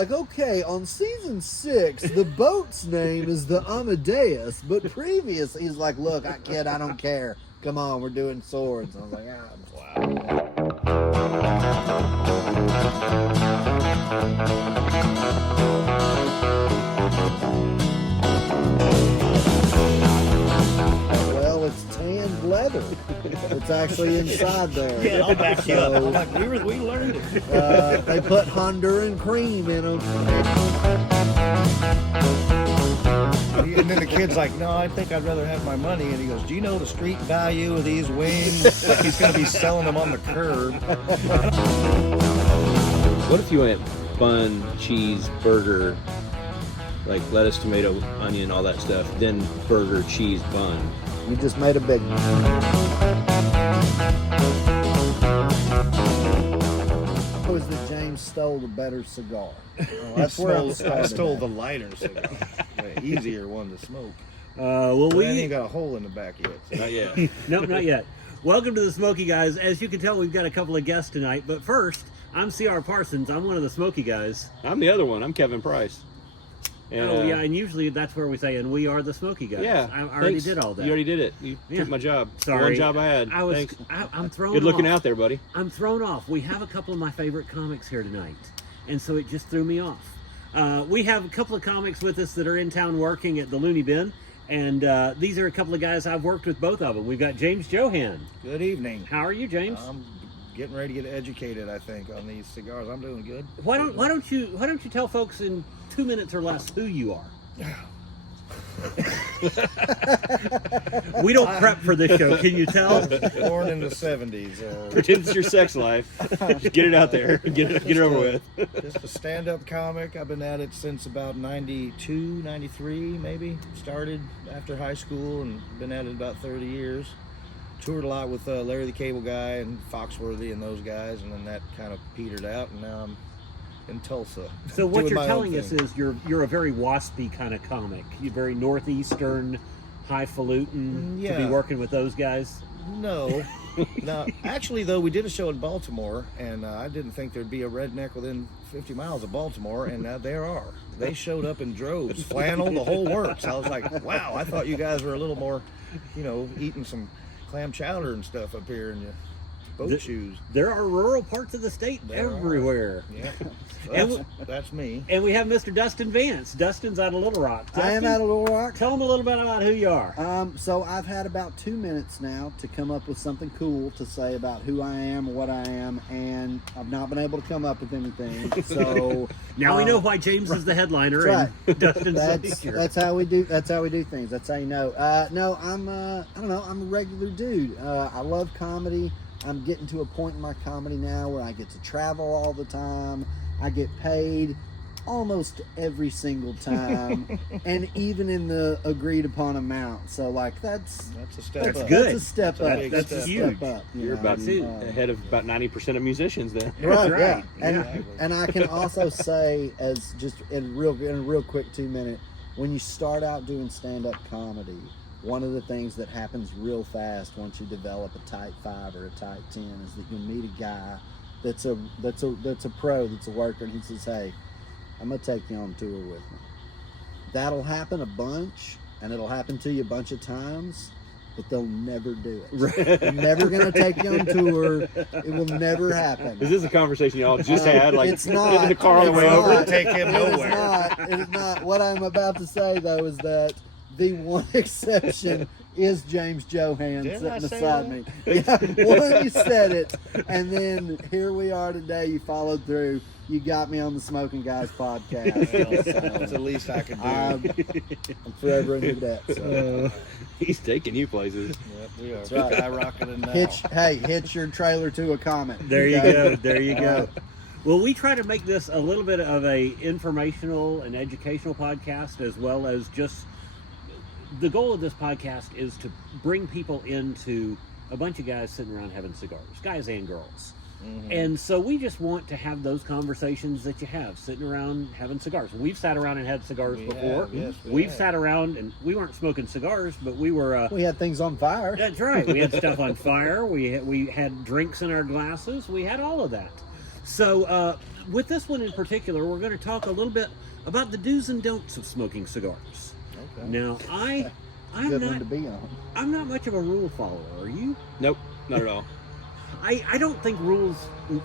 Like, okay, on season 6, the boat's name is the Amadeus, but previous, he's like, look, kid, I don't care. Come on, we're doing swords. I was like, wow. Well, it's tanned leather. It's actually inside there. Yeah, I'll back you up. I'm like, we learned it. They put Honduran cream in them. And then the kid's like, no, I think I'd rather have my money. And he goes, do you know the street value of these wings? Like he's going to be selling them on the curb. What if you went bun, cheese, burger, like lettuce, tomato, onion, all that stuff, then burger, cheese, bun? You just made a big one. How is that James stole the better cigar? Well, that's where I stole the lighter cigar. The easier one to smoke. We ain't got a hole in the back yet. So. Not yet. Nope, not yet. Welcome to the Smokey Guys. As you can tell, we've got a couple of guests tonight. But first, I'm CR Parsons. I'm one of the Smokey Guys. I'm the other one. I'm Kevin Price. And, and usually that's where we say, and we are the Smokey Guys. Yeah. I already did all that. You already did it. You took my job. Sorry. One job I had. I'm thrown Good looking off. out there, buddy. I'm thrown off. We have a couple of my favorite comics here tonight, and so it just threw me off. We have a couple of comics with us that are in town working at the Looney Bin, and these are a couple of guys I've worked with both of them. We've got James Johann. Good evening. How are you, James? I'm getting ready to get educated, I think, on these cigars. I'm doing good. Why don't you tell folks in 2 minutes or less who you are? We don't prep for this show, can you tell? Born in the 70s. Pretend it's your sex life. Just get it out there. Get it over with. Just a stand-up comic. I've been at it since about 92, 93 maybe. Started after high school and been at it about 30 years. Toured a lot with Larry the Cable Guy and Foxworthy and those guys, and then that kind of petered out, and now I'm in Tulsa. So what you're telling us is you're a very waspy kind of comic. You're very northeastern, highfalutin to be working with those guys. No. Actually, though, we did a show in Baltimore, and I didn't think there'd be a redneck within 50 miles of Baltimore, and there are. They showed up in droves, flannel, the whole works. I was like, wow, I thought you guys were a little more, eating some clam chowder and stuff up here in your boat shoes. There are rural parts of the state everywhere. Yeah. So that's me. And we have Mr. Dustin Vance. Dustin's out of Little Rock. Dustin, I am out of Little Rock. Tell them a little bit about who you are. So I've had about 2 minutes now to come up with something cool to say about who I am or what I am, and I've not been able to come up with anything. So now we know why James is the headliner and Dustin's the feature. That's how we do. That's how we do things. That's how you know. No, I'm. I don't know. I'm a regular dude. I love comedy. I'm getting to a point in my comedy now where I get to travel all the time. I get paid almost every single time, and even in the agreed upon amount. So, like, that's a step up. Good. That's a step up. That's a huge. step up. You're about ahead of about 90% of musicians then. Right. Yeah. Exactly. And I can also say, as just in a real quick 2 minute, when you start out doing stand-up comedy, one of the things that happens real fast once you develop a type 5 or a type 10 is that you'll meet a guy that's a pro, that's a worker, and he says, hey, I'm gonna take you on tour with me. That'll happen a bunch, and it'll happen to you a bunch of times, but they'll never do it. They're never gonna take you on tour. It will never happen. Is this a conversation y'all just had? Like, it's not. in the car on the way over? Take him nowhere. It is not. What I'm about to say, though, is that the one exception is James Johann sitting beside me. Yeah, one, you said it, and then here we are today. You followed through. You got me on the Smokey Guys Podcast. That's the least I can do. I'm forever in your debt. So. He's taking you places. Yep, we are. That's right. Skyrocketing now. Hitch your trailer to a comment. There you go. There you go. Well, we try to make this a little bit of a informational and educational podcast, as well as just the goal of this podcast is to bring people into a bunch of guys sitting around having cigars, guys and girls. Mm-hmm. And so we just want to have those conversations that you have sitting around having cigars. We've sat around and had cigars before. Yes, We've sat around and we weren't smoking cigars, but we were... we had things on fire. That's right. We had stuff on fire. We had drinks in our glasses. We had all of that. So with this one in particular, we're going to talk a little bit about the do's and don'ts of smoking cigars. Okay. Now, I'm Good one to be on. I'm not much of a rule follower. Are you? Nope, not at all. I don't think rules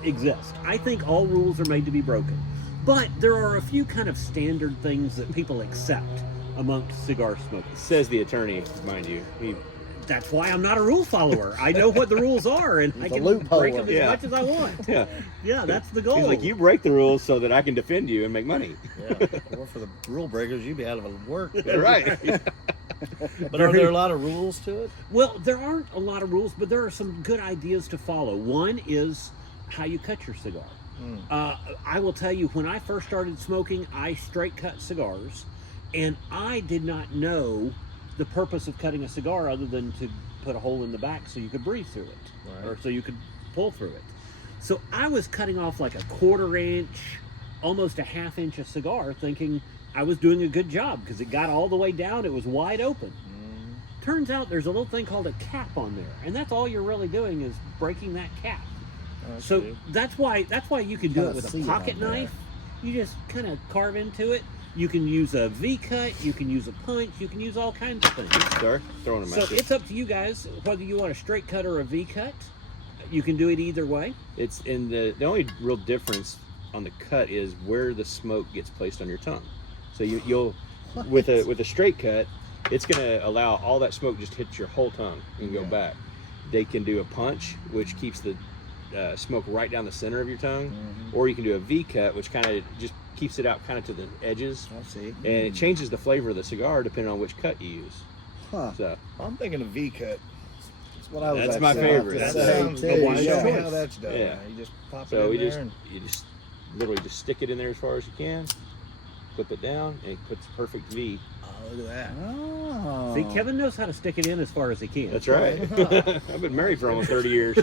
exist. I think all rules are made to be broken. But there are a few kind of standard things that people accept amongst cigar smokers. Says the attorney, mind you. That's why I'm not a rule follower. I know what the rules are, and I a can loophole. break them as Yeah. much as I want. Yeah. Yeah, that's the goal. He's like, you break the rules so that I can defend you and make money. Yeah. Or for the rule breakers, you'd be out of work. Right. But are there a lot of rules to it? Well, there aren't a lot of rules, but there are some good ideas to follow. One is how you cut your cigar. I will tell you, when I first started smoking, I straight cut cigars, and I did not know the purpose of cutting a cigar other than to put a hole in the back so you could breathe through it, Right. or so you could pull through it. So I was cutting off like a 1/4 inch, almost a 1/2 inch a cigar, thinking I was doing a good job because it got all the way down, it was wide open. Turns out there's a little thing called a cap on there, and that's all you're really doing is breaking that cap. So that's why you can do Kinda it with see a it pocket on there. knife. You just kind of carve into it. You can use a V cut, you can use a punch, you can use all kinds of things. Start throwing them So at you. it's up to you guys whether you want a straight cut or a V cut. You can do it either way. It's in the only real difference on the cut is where the smoke gets placed on your tongue. So you'll with a straight cut, it's going to allow all that smoke just hit your whole tongue and go back. They can do a punch, which keeps the smoke right down the center of your tongue, or you can do a V cut, which kind of just keeps it out kind of to the edges, I see. and it changes the flavor of the cigar depending on which cut you use. Huh. So I'm thinking a V cut. That's what I was That's my actually about favorite. to That say, sounds too. good. Show Yeah. me how that's done. Yeah. You just pop so it in you there. just literally just stick it in there as far as you can, flip it down, and it puts perfect V. Oh, look at that. Oh. See, Kevin knows how to stick it in as far as he can. That's right. I've been married for almost 30 years.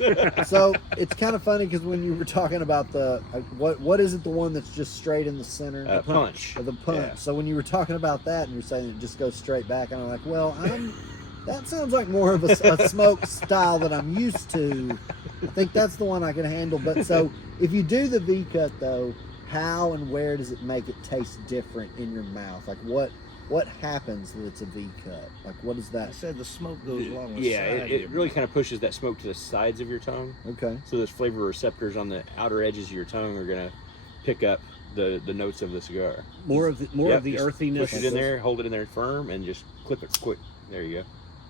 So it's kind of funny because when you were talking about the what is it, the one that's just straight in the center Punch. of the punch? Yeah. So when you were talking about that and you're saying it just goes straight back, and I'm like, well, that sounds like more of a smoke style that I'm used to. I think that's the one I can handle. But so if you do the V cut though, how and where does it make it taste different in your mouth? Like what happens when it's a V cut? Like what is I that? said the smoke goes along the Yeah, side. of it your really mouth. kind of pushes that smoke to the sides of your tongue. Okay. So those flavor receptors on the outer edges of your tongue are going to pick up the notes of the cigar. More of the Yep, the just earthiness. Push it in there, hold it in there firm, and just clip it quick. There you go.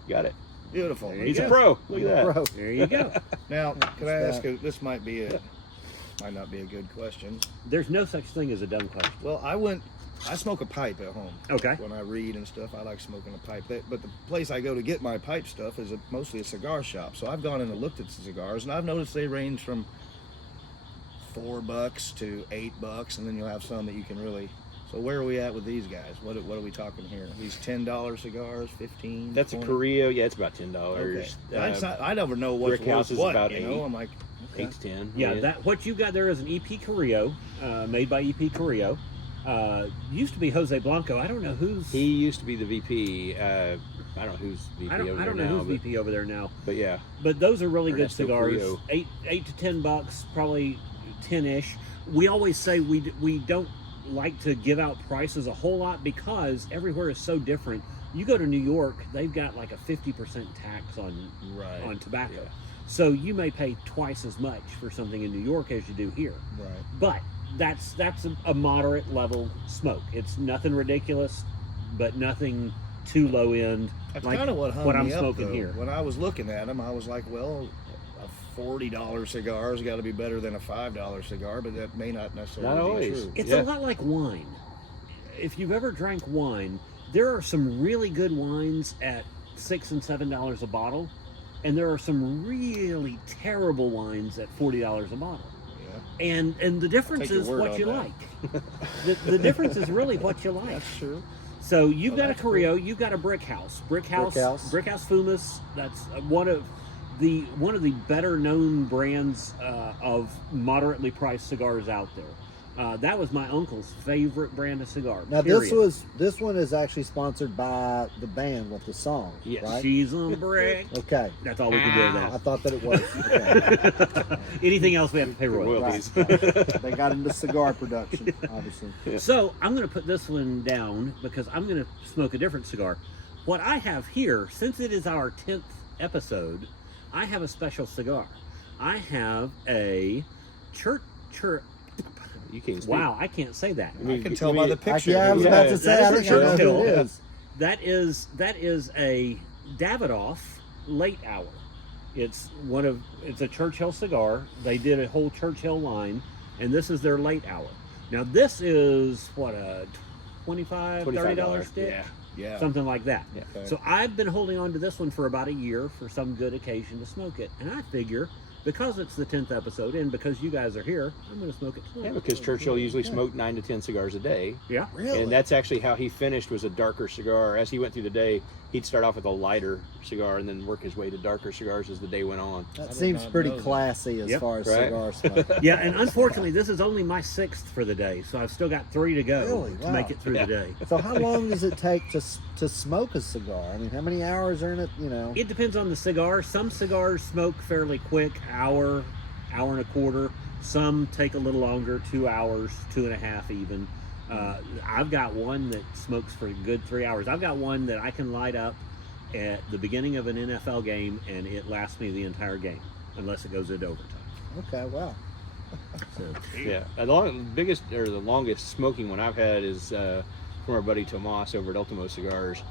Got it. Beautiful. There you He's go. a pro. Look at that. Bro. There you go. Now, can I What's ask you? This might not be a good question. There's no such thing as a dumb question. Well, I smoke a pipe at home. Okay. When I read and stuff, I like smoking a pipe. But the place I go to get my pipe stuff is mostly a cigar shop. So I've gone in and looked at cigars, and I've noticed they range from $4 to $8, and then you'll have some that you can really. So where are we at with these guys? What are we talking here? These $10 cigars, 15. That's a 20? Carrillo. Yeah, it's about $10. Okay. I never know what's Brick House worth is what. about You 8. know, I'm like, okay. 8 to 10. Yeah, that what you got there is an EP Carrillo, made by EP Carrillo. Used to be Jose Blanco. I don't know who's. He used to be the VP. I don't know who's VP I don't over know there now, who's VP over there now. but yeah. But those are really good Ernesto cigars. Carrillo. Eight to $10, probably 10-ish. We always say we don't like to give out prices a whole lot because everywhere is so different. You go to New York, they've got like a 50% tax on tobacco. Yeah. So you may pay twice as much for something in New York as you do here. Right. But that's a moderate level smoke. It's nothing ridiculous, but nothing too low end. That's like kind of what hung I'm me up, smoking though. here. When I was looking at them, I was like, well, a $40 cigar has got to be better than a $5 cigar, but that may not necessarily Not be always. true. It's Yeah. a lot like wine. If you've ever drank wine, there are some really good wines at $6 and $7 a bottle, and there are some really terrible wines at $40 a bottle. Yeah. And the difference take your is word what on you that. like. The difference is really what you like. That's true. So you've Oh, got a that's cool. Carrillo, you've got a Brick House. Brick House Fumas. That's one of the better known brands of moderately priced cigars out there. That was my uncle's favorite brand of cigar. Now period. this one is actually sponsored by the band with the song. Yes. Right? Cheese on brick. Okay. That's all we can do with I that. thought that it was. Okay. Anything else we have to pay royalties. Right. They got into cigar production, obviously. Yeah. So I'm going to put this one down because I'm going to smoke a different cigar. What I have here, since it is our 10th episode, I have a special cigar. I have a church. You can't speak. Wow, I can't say that. I can tell by the picture. Yeah, I was about to say, That I is think I know Churchill. who it is. That is a Davidoff late hour. It's a Churchill cigar. They did a whole Churchill line, and this is their late hour. Now this is what, a $25, $30 stick? Yeah. Yeah. Something like that. Yeah. Okay. So I've been holding on to this one for about a year for some good occasion to smoke it. And I figure, because it's the 10th episode and because you guys are here, I'm going to smoke it too. Yeah, because Churchill usually smoked 9 to 10 cigars a day. Yeah. Really? And that's actually how he finished, was a darker cigar. As he went through the day, he'd start off with a lighter cigar and then work his way to darker cigars as the day went on. That did seems not pretty know that. classy as Yep. far as Right. cigar smoking. Yeah, and unfortunately, this is only my 6th for the day, so I've still got 3 to go Really? to Wow. make it through the day. So how long does it take to smoke a cigar? I mean, how many hours are in it? You know. It depends on the cigar. Some cigars smoke fairly quick, hour and a quarter. Some take a little longer, 2 hours, 2.5 even. I've got one that smokes for a good 3 hours. I've got one that I can light up at the beginning of an NFL game, and it lasts me the entire game, unless it goes into overtime. Okay. Wow. So, Yeah. The longest smoking one I've had is from our buddy Tomas over at Ultimo Cigars.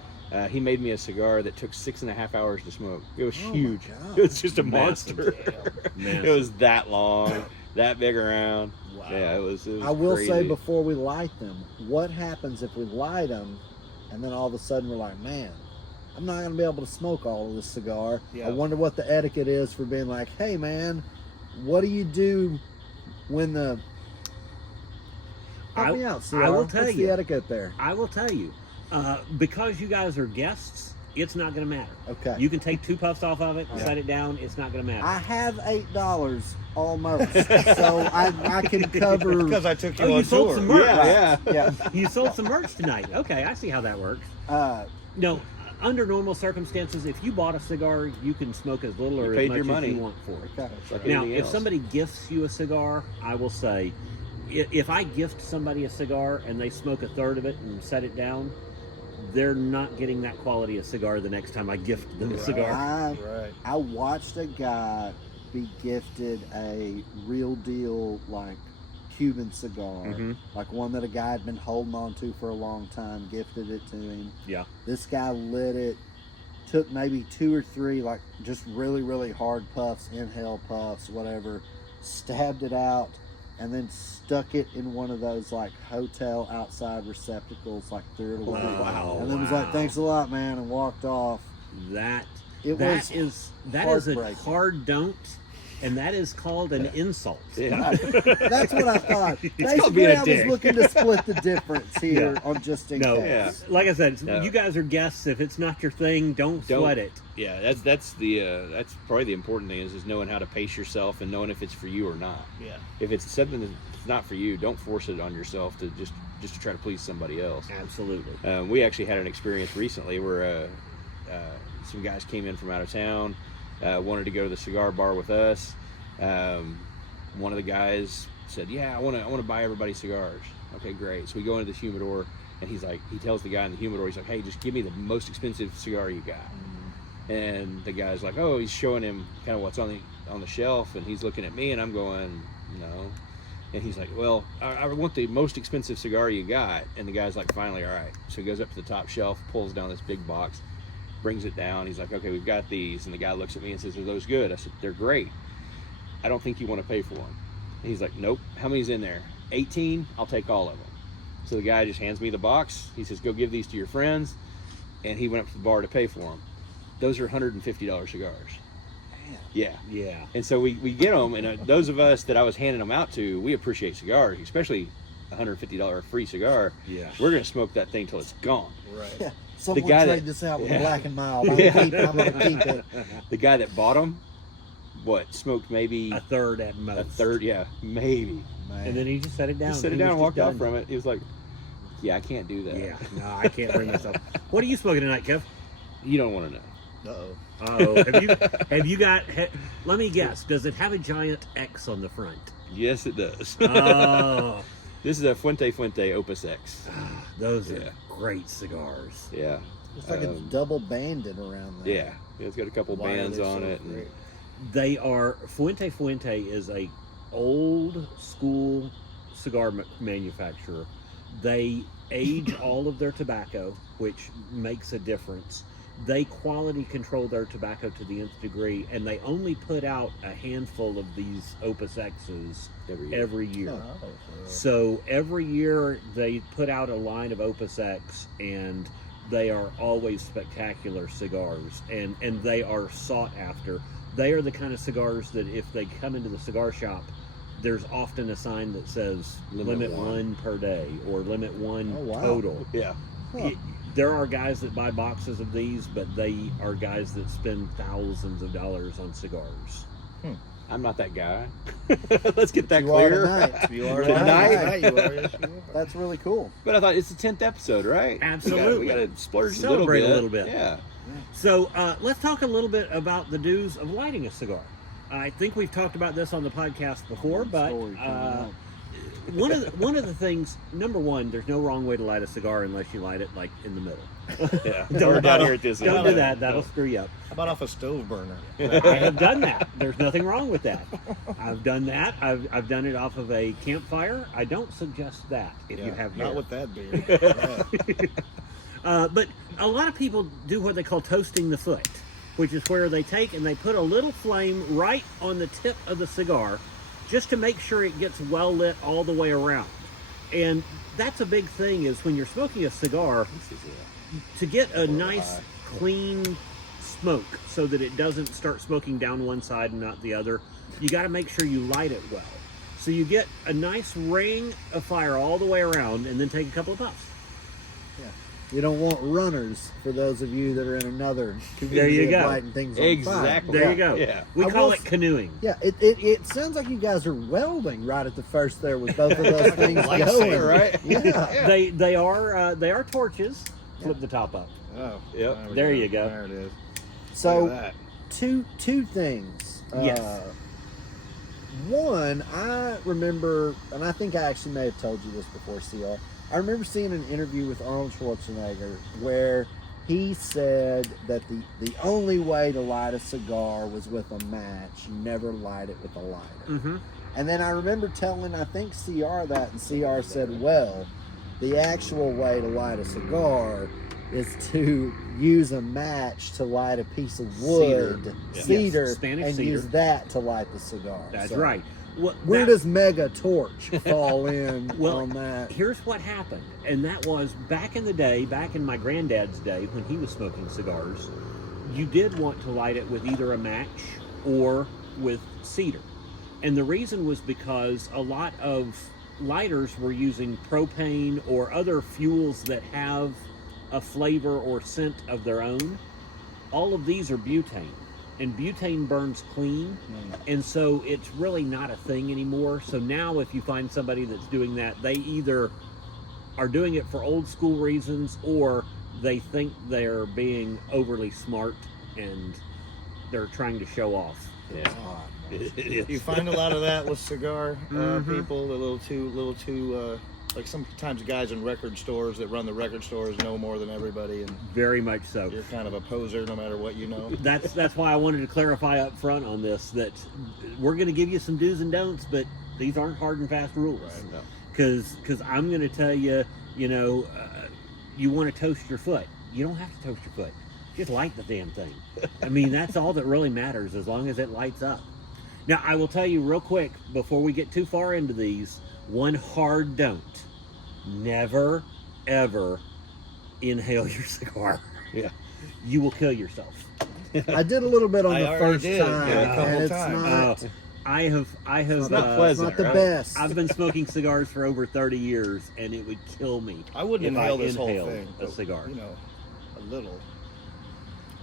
He made me a cigar that took 6.5 hours to smoke. It was Oh my huge. God. It was just a Massive. monster. Massive. It was that long, that big around. Wow. Yeah, it was I will say crazy. before we light them, what happens if we light them, and then all of a sudden we're like, man, I'm not going to be able to smoke all of this cigar. Yeah. I wonder what the etiquette is for being like, hey man, what do you do when the... Help me out, CR. I will tell What's you. the etiquette there? I will tell you, because you guys are guests, it's not going to matter. Okay. You can take 2 puffs off of it, Yeah. set it down. It's not going to matter. I have $8 almost, so I can cover... Because I took you Oh, you on sold tour. some merch. Yeah, yeah. Yeah. You sold some merch tonight. Okay, I see how that works. Uh, No, under normal circumstances, if you bought a cigar, you can smoke as little You or as paid much your as money. you want for it. okay. Like Now, anything if else. somebody gifts you a cigar, I will say, if I gift somebody a cigar and they smoke a third of it and set it down, they're not getting that quality of cigar the next time I gift them a cigar. Right. I watched a guy be gifted a real deal like Cuban cigar, Mhm. like one that a guy had been holding on to for a long time, gifted it to him. Yeah. This guy lit it, took maybe 2 or 3 like just really, really hard puffs, inhale puffs, whatever, stabbed it out, and then stuck it in one of those like hotel outside receptacles, like threw it away. Wow. And then was like, thanks a lot, man, and walked off. That It that was is a heartbreaking. hard don't, and that is called an insult. Yeah. That's what I thought. called Basically, being a I was dick. looking to split the difference here Yeah. on just in No, case. Yeah. like I said, No. you guys are guests. If it's not your thing, don't sweat it. Yeah, that's probably the important thing is knowing how to pace yourself and knowing if it's for you or not. Yeah. If it's something that's not for you, don't force it on yourself to just to try to please somebody else. Absolutely. We actually had an experience recently where some guys came in from out of town, wanted to go to the cigar bar with us. One of the guys said, "Yeah, I want to buy everybody cigars." Okay, great. So we go into this humidor, and he tells the guy in the humidor, he's like, "Hey, just give me the most expensive cigar you got." And the guy's like, "Oh," he's showing him kind of what's on the shelf, and he's looking at me, and I'm going, "No." And he's like, "Well, I want the most expensive cigar you got." And the guy's like, "Finally, all right." So he goes up to the top shelf, pulls down this big box, brings it down. He's like, "Okay, we've got these." And the guy looks at me and says, "Are those good?" I said, "They're great. I don't think you want to pay for one." And he's like, "Nope." "How many's in there?" 18. I'll take all of them. So the guy just hands me the box. He says, "Go give these to your friends." And he went up to the bar to pay for them. Those are $150 cigars. Yeah. Yeah. And so we get them, and those of us that I was handing them out to, we appreciate cigars, especially a $150 free cigar. Yeah. We're going to smoke that thing till it's gone. Right. Yeah. Someone guy trade that- this out with yeah. a Black and Mild. I'm Yeah. going to keep it. The guy that bought them, smoked maybe A third at most. a third, yeah, maybe. Man. And then he just set it down. Just set it He down was and walked just off done. from it. He was like, "Yeah, I can't do that." Yeah, no, I can't bring myself. What are you smoking tonight, Kev? You don't want to know. Uh-oh. Oh, have you got? Let me guess. Does it have a giant X on the front? Yes, it does. Oh, This is a Fuente Opus X. those are Yeah. great cigars. Yeah. It's like it's double banded around there. Yeah. It's got a couple Why are bands they on so it. And great? They are Fuente is a old school cigar manufacturer. They age all of their tobacco, which makes a difference. They quality control their tobacco to the nth degree, and they only put out a handful of these Opus X's every year. Oh, So every year they put out a line of Opus X, and they are always spectacular cigars, and they are sought after. They are the kind of cigars that if they come into the cigar shop, there's often a sign that says limit one per day or limit one Oh, wow. total. Yeah. Huh. There are guys that buy boxes of these, but they are guys that spend thousands of dollars on cigars. I'm not that guy. Let's get that You are clear. tonight. You are Tonight? tonight. You are. Yes, you are. That's really cool. But I thought it's the 10th episode, right? Absolutely. We got to splurge Celebrate a little bit. bit. Yeah. So let's talk a little bit about the do's of lighting a cigar. I think we've talked about this on the podcast before, but Story coming out. one of the things, number one, there's no wrong way to light a cigar unless you light it like in the middle. Yeah. Don't- Or down here at this Don't end. do that; that'll screw you up. How about off a stove burner? I have done that. There's nothing wrong with that. I've done that. I've done it off of a campfire. I don't suggest that if you have not hair. with that beard. Yeah. But a lot of people do what they call toasting the foot, which is where they take and they put a little flame right on the tip of the cigar just to make sure it gets well lit all the way around. And that's a big thing, is when you're smoking a cigar, to get a nice clean smoke so that it doesn't start smoking down one side and not the other, you got to make sure you light it well. So you get a nice ring of fire all the way around and then take a couple of puffs. You don't want runners for those of you that are in another There you community go. of lighting things on Exactly. fire. There you go. Yeah. We I call will it canoeing. Yeah, it sounds like you guys are welding right at the first there with both of those things Lightsaber, going. right? Yeah. They are torches. Flip the top up. Oh. Yep. we There you go. There it is. So Look at two things. Yes. One, I remember, and I think I actually may have told you this before, CR. I remember seeing an interview with Arnold Schwarzenegger where he said that the only way to light a cigar was with a match. You never light it with a lighter. Mm-hmm. And then I remember telling, I think, CR that, and CR said, well, the actual way to light a cigar is to use a match to light a piece of wood, cedar, Yes, Spanish and cedar. use that to light the cigar. That's So, right. Where does Mega Torch fall in Well, on that? Here's what happened, and that was back in the day, back in my granddad's day when he was smoking cigars, you did want to light it with either a match or with cedar. And the reason was because a lot of lighters were using propane or other fuels that have a flavor or scent of their own. All of these are butane, and butane burns clean, and so it's really not a thing anymore. So now if you find somebody that's doing that, they either are doing it for old school reasons or they think they're being overly smart and they're trying to show off. Yeah. Oh, You find a lot of that with cigar Mhm. people, a little too. Like sometimes guys in record stores that run the record stores know more than everybody, and Very much so. you're kind of a poser no matter what you know. That's why I wanted to clarify up front on this, that we're going to give you some do's and don'ts, but these aren't hard and fast rules. No. Because I'm going to tell you, you want to toast your foot. You don't have to toast your foot. Just light the damn thing. I mean, that's all that really matters, as long as it lights up. Now, I will tell you real quick, before we get too far into these, one hard don't. Never, ever inhale your cigar. Yeah. You will kill yourself. I did a little bit on I the already first did, time, yeah, a couple and it's times. not, I have it's not not, pleasant, it's not the right? best. I've been smoking cigars for over 30 years, and it would kill me I wouldn't if inhale I this whole inhaled thing. a but, cigar. You know, a little.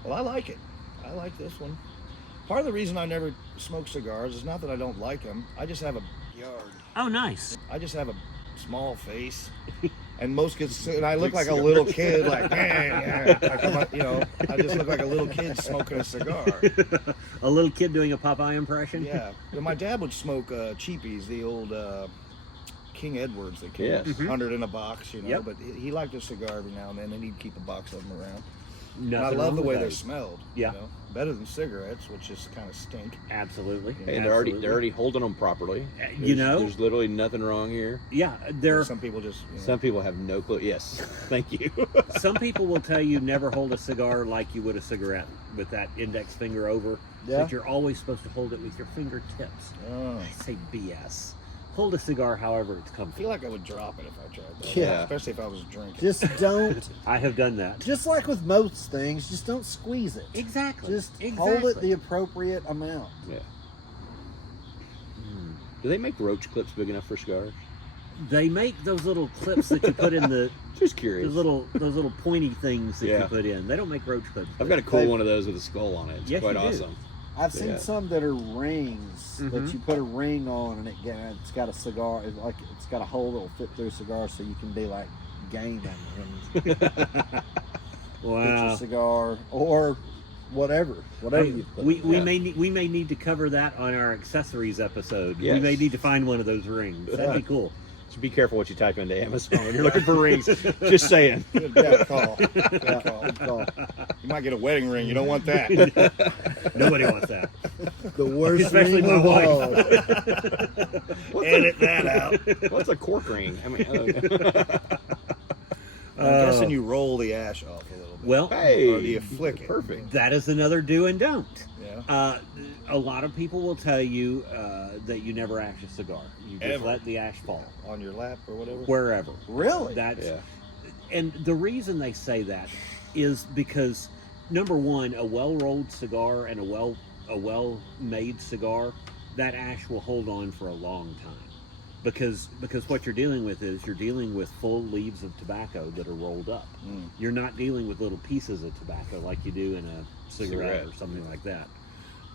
Well, I like it. I like this one. Part of the reason I never smoke cigars is not that I don't like them. I just have a backyard. Oh, nice. I just have a small face, and most kids, and I look like a little kid, like, like I just look like a little kid smoking a cigar. A little kid doing a Popeye impression? Yeah. And my dad would smoke cheapies, the old King Edwards that came Yes. 100 in a box, Yep. but he liked a cigar every now and then, and he'd keep a box of them around. Nothing And I love wrong the with way they those. smelled. Yeah. Better than cigarettes, which just kind of stink. Absolutely. And they're already holding them properly. There's literally nothing wrong here. Yeah, Some people just. Some people have no clue. Yes, thank you. some people will tell you never hold a cigar like you would a cigarette with that index finger over. Yeah. That you're always supposed to hold it with your fingertips. Oh. I say BS. Hold a cigar however it's I comfortable. feel like I would drop it if I tried that. Yeah. Especially if I was drinking. Just don't. I have done that. Just like with most things, just don't squeeze it. Exactly. Just exactly. hold it the appropriate amount. Yeah. Do they make roach clips big enough for cigars? They make those little clips that you put in the Just curious. those little pointy things that you Yeah. put in. They don't make roach clips. I've got a cool one of those with a skull on it. It's Yes, quite you do. awesome. I've seen Yeah. some that are rings Mhm. that you put a ring on, and it's got a cigar. It's got a hole that'll fit through a cigar, so you can be like gaming and put your Wow. cigar or whatever you put. We Yeah. may need to cover that on our accessories episode. We Yes. may need to find one of those rings. That'd be cool. So be careful what you type into Amazon when you're looking for rings. Just saying. Good call. Good call. Good call. You might get a wedding ring. You don't want that. Nobody wants that. The worst Especially ring my of wife. all. Edit that out. What's a cork ring? I mean, I'm guessing you roll the ash off a little bit. Well, hey, Or do you flick it? Perfect. that is another do and don't. Yeah. A lot of people will tell you that you never ash a cigar. You just Ever. let the ash fall On your lap or whatever. wherever. Really? That's Yeah. and the reason they say that is because number one, a well-rolled cigar and a well-made cigar, that ash will hold on for a long time. Because what you're dealing with is you're dealing with full leaves of tobacco that are rolled up. Mm. You're not dealing with little pieces of tobacco like you do in a cigarette or something like that.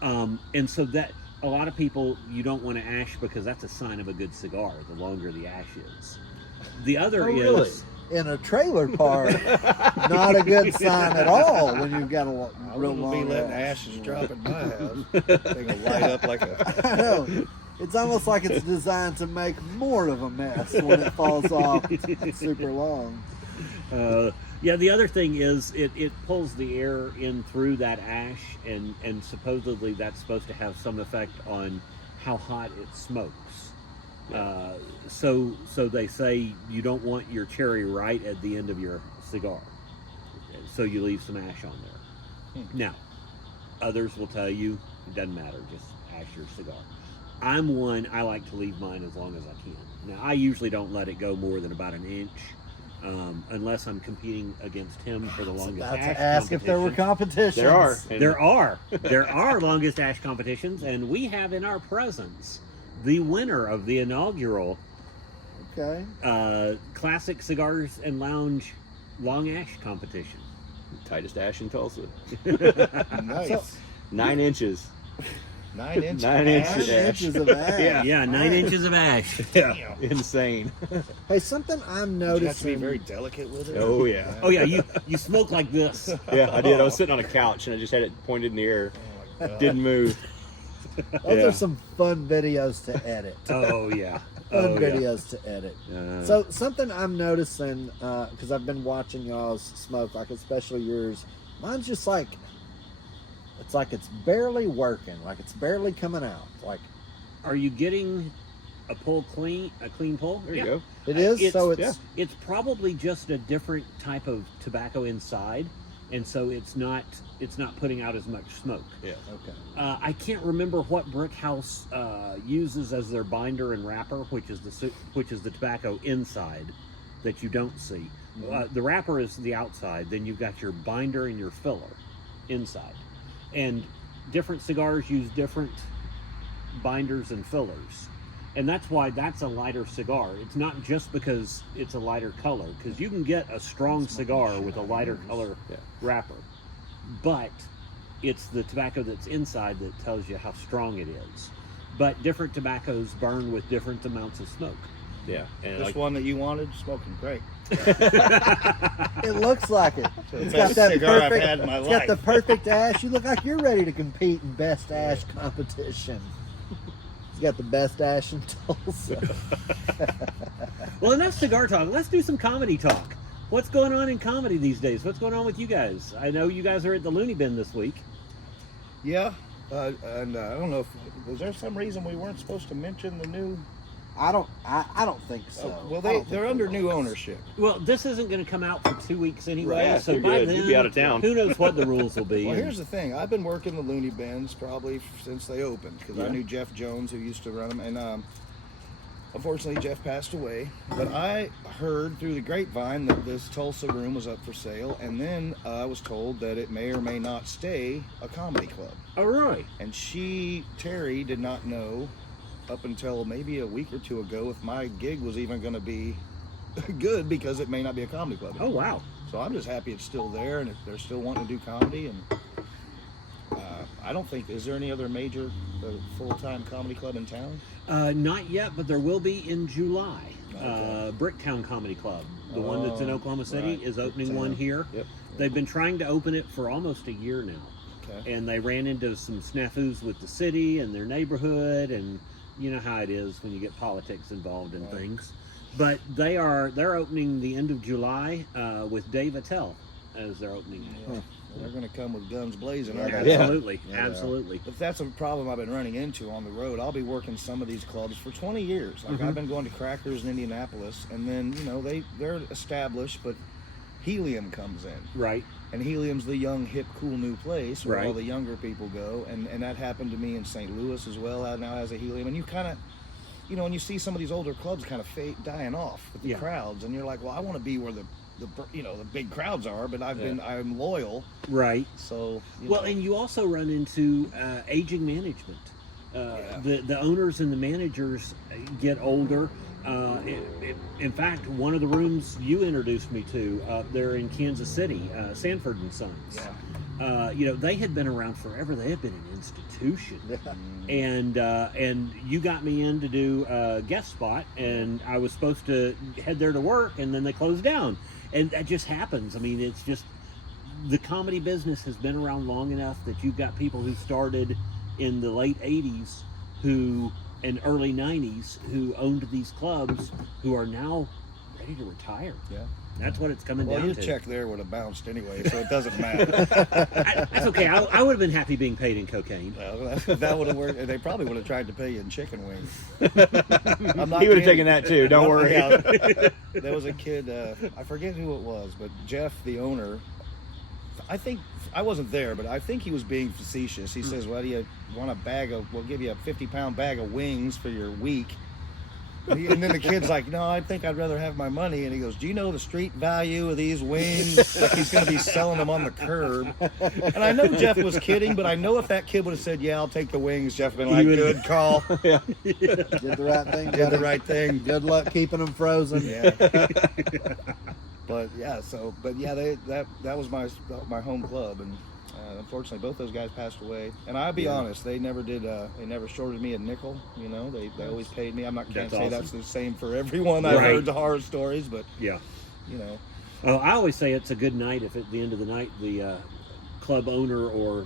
And so that a lot of people, you don't want to ash because that's a sign of a good cigar. The longer the ash is. The other Oh, really? is In a trailer park, not a good sign at all when you've got a I real wouldn't be long letting ash. ashes drop at my house. They can light up like a. I know. It's almost like it's designed to make more of a mess when it falls off. It's super long. yeah, the other thing is it pulls the air in through that ash, and supposedly that's supposed to have some effect on how hot it smokes. So they say you don't want your cherry right at the end of your cigar, so you leave some ash on there. Now, others will tell you it doesn't matter, just ash your cigar. I'm one, I like to leave mine as long as I can. Now, I usually don't let it go more than about an inch, unless I'm competing against him for the longest About ash to ask if there were competitions. There are. And There are longest ash competitions, and we have in our presence the winner of the inaugural Okay. Classic Cigars and Lounge Long Ash competition. tightest ash in Tulsa. Nice. 9 inches. 9 inches. 9 inches. Nine inches of ash. Yeah, 9 inches of ash. Yeah. Insane. Hey, something I'm You have to be noticing. very delicate with it. Oh, yeah. Oh yeah, you smoke like this. Yeah, I did. I was sitting on a couch and I just had it pointed in the air. Oh my God. Didn't move. Those Yeah. are some fun videos to edit. Oh yeah. Fun Oh, yeah. videos to edit. Uh, So something I'm noticing, because I've been watching y'all's smoke, like especially yours, mine's just like, it's like it's barely working, like it's barely coming out. Like are you getting a clean pull? There you go. it is, so it's yeah. It's probably just a different type of tobacco inside, and so it's not putting out as much smoke. Yeah. okay. I can't remember what Brickhouse uses as their binder and wrapper, which is the tobacco inside that you don't see. The wrapper is the outside. Then you've got your binder and your filler inside, and different cigars use different binders and fillers, and that's why that's a lighter cigar. It's not just because it's a lighter color, because you can get a strong cigar with a lighter color Yeah. wrapper, but it's the tobacco that's inside that tells you how strong it is. but different tobaccos burn with different amounts of smoke. Yeah, and This one that you wanted, smoking great. It looks like it. The It's best got that cigar perfect. I've had in my It's life. got the perfect ash. You look like you're ready to compete in best ash competition. It's got the best ash in Tulsa. Well, enough cigar talk. Let's do some comedy talk. What's going on in comedy these days? What's going on with you guys? I know you guys are at the Looney Bin this week. Yeah, and I don't know if was there some reason we weren't supposed to mention the new. I don't think so. Well, I don't they're think under they new are. ownership. Well, this isn't going to come out for 2 weeks anyway, Yeah, so you're by good. then, You'll be out of town. who knows what the rules will be. Well, and- here's the thing. I've been working the Looney Bins probably since they opened because I Yeah. knew Jeff Jones who used to run them, and unfortunately Jeff passed away. But I heard through the grapevine that this Tulsa room was up for sale, and then I was told that it may or may not stay a comedy club. Oh, really? And Terry did not know up until maybe a week or two ago if my gig was even going to be good because it may not be a comedy club Oh, anymore. wow. So I'm just happy it's still there and if they're still wanting to do comedy. And I don't think, is there any other major full-time comedy club in town? Not yet, but there will be in July. Okay. Bricktown Comedy Club, the one that's in Oh, Oklahoma City, right. is opening Bricktown. one here. Yep. They've been trying to open it for almost a year now. Okay. And they ran into some snafus with the city and their neighborhood, and you know how it is when you get politics involved in Right. things. But they're opening the end of July with Dave Attell as their opening act. Yeah. They're going to come with guns blazing. aren't Yeah, they? Absolutely, Yeah, they are. absolutely. But that's a problem I've been running into on the road. I'll be working some of these clubs for 20 years. Like Mhm. I've been going to Crackers in Indianapolis, and then they're established, but Helium comes in, Right. and Helium's the young, hip, cool new place where all Right. the younger people go, and that happened to me in St. Louis as well. Now has a Helium, and you kind of, and you see some of these older clubs kind of dying off with the Yeah. crowds, and you're like, well, I want to be where the big crowds are, but I'm loyal, Right. so Well, and you also run into aging management. The owners and the managers get older. In fact, one of the rooms you introduced me to, they're in Kansas City, Sanford and Sons. Yeah. They had been around forever. They had been an institution. And you got me in to do a guest spot, and I was supposed to head there to work, and then they closed down. And that just happens. I mean, it's just the comedy business has been around long enough that you've got people who started in the late 80s and early 90s who owned these clubs who are now ready to retire. Yeah. That's what it's coming Well, down your to. check there would have bounced anyway, so it doesn't matter. That's okay. I would have been happy being paid in cocaine. Well, that would have worked. They probably would have tried to pay you in chicken wings. I'm not He would kidding. have taken that too. Don't worry. Yeah. There was a kid, I forget who it was, but Jeff, the owner, I think, I wasn't there, but I think he was being facetious. He says, well, do you want we'll give you a 50-pound bag of wings for your week. And then the kid's like, no, I think I'd rather have my money. And he goes, do you know the street value of these wings? Like he's going to be selling them on the curb. And I know Jeff was kidding, but I know if that kid would have said, yeah, I'll take the wings, Jeff would have been like, good call. Yeah. Did the right thing. Did the buddy. right thing. Good luck keeping them frozen. Yeah. But that was my home club, and unfortunately both those guys passed away. And I'll be honest, they never shorted me a nickel. They always paid me. Can't That's say awesome. that's the same for everyone. I've Right. heard the horror stories, but Yeah. you know, Oh, I always say it's a good night if at the end of the night the club owner or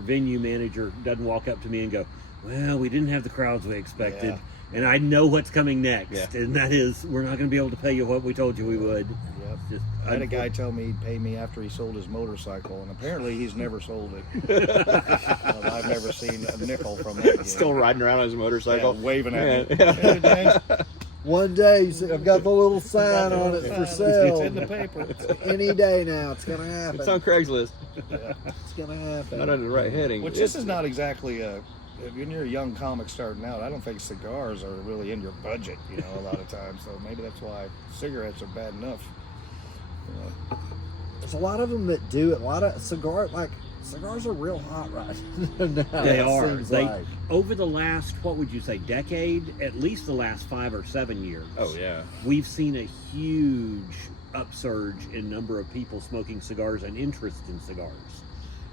venue manager doesn't walk up to me and go, well, we didn't have the crowds we expected. Yeah. And I know what's coming next. Yeah. And that is, we're not going to be able to pay you what we told you we would. yep. Just, I had a guy tell me he'd pay me after he sold his motorcycle, and apparently he's never sold it. I've never seen a nickel from that. Again. Still riding around on his motorcycle. Yeah, waving at me. Yeah. Hey, James, One day, you see, I've got the little sign on it for It's sale. in the paper. Any day now, it's gonna happen. It's on Craigslist. It's gonna happen. Not under the right heading. Which this is not exactly when you're a young comic starting out, I don't think cigars are really in your budget, a lot of times. So maybe that's why cigarettes are bad enough. There's a lot of them that do it. A lot of cigars are real hot right now. They it are. seems They like. over the last, what would you say, decade, at least the last 5 or 7 years. Oh yeah. We've seen a huge upsurge in number of people smoking cigars and interest in cigars.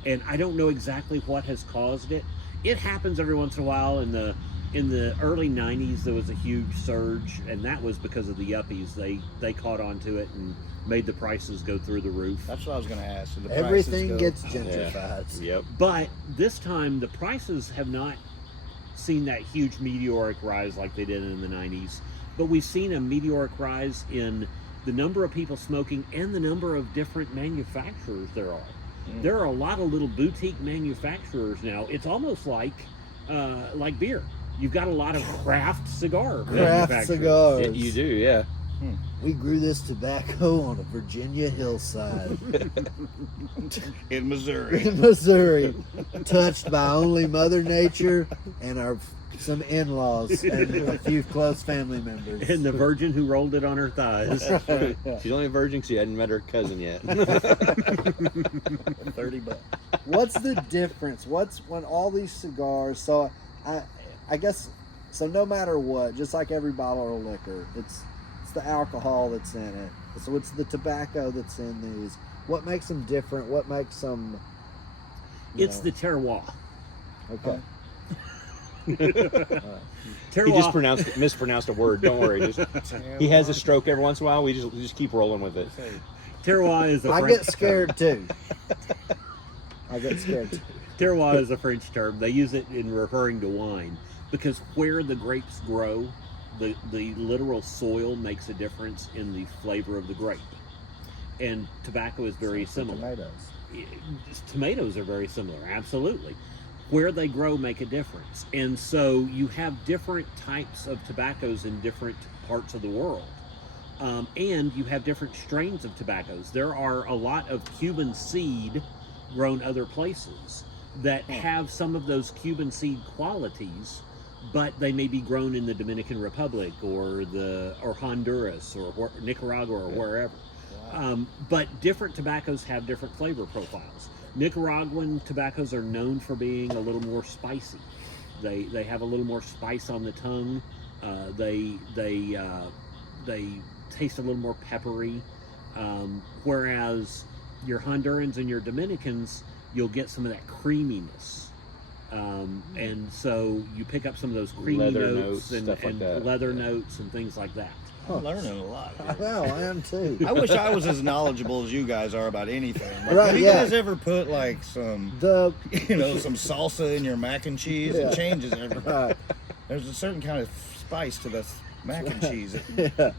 And I don't know exactly what has caused it. it happens every once in a while. In the early 90s, there was a huge surge, and that was because of the yuppies. They caught on to it and made the prices go through the roof. That's what I was going to ask. So the Everything prices gets gentrified. Yep. But this time, the prices have not seen that huge meteoric rise like they did in the 90s. But we've seen a meteoric rise in the number of people smoking and the number of different manufacturers there are. There are a lot of little boutique manufacturers now. It's almost like beer. You've got a lot of craft cigar manufacturers. Cigars. You do, yeah. We grew this tobacco on a Virginia hillside in Missouri. in Missouri, touched by only Mother Nature and some in-laws and a few close family members. And the virgin who rolled it on her thighs. Right. She's only a virgin because she hadn't met her cousin yet. $30. What's the difference? What's when all these cigars? So I guess so. No matter what, just like every bottle of liquor, it's the alcohol that's in it. So it's the tobacco that's in these. What makes them different? What makes them? It's the terroir. Okay. Terroir. He just mispronounced a word. Don't worry. He has a stroke every once in a while. We just keep rolling with it. Terroir is a I French get scared too. I get scared too. Terroir is a French term. They use it in referring to wine because where the grapes grow, the literal soil makes a difference in the flavor of the grape. And tobacco is very similar. Tomatoes are very similar, absolutely. Where they grow make a difference. And so you have different types of tobaccos in different parts of the world. And you have different strains of tobaccos. There are a lot of Cuban seed grown other places that have some of those Cuban seed qualities, but they may be grown in the Dominican Republic or Honduras or Nicaragua or wherever. Wow. But different tobaccos have different flavor profiles. Nicaraguan tobaccos are known for being a little more spicy. They have a little more spice on the tongue. They taste a little more peppery. Whereas your Hondurans and your Dominicans, you'll get some of that creaminess. And so you pick up some of those creamy notes and leather notes and things like that. I'm learning a lot. I know, I am too. I wish I was as knowledgeable as you guys are about anything. Right, have you guys ever put like some salsa in your mac and cheese? It changes everything. Right. There's a certain kind of spice to the mac and cheese. Yeah.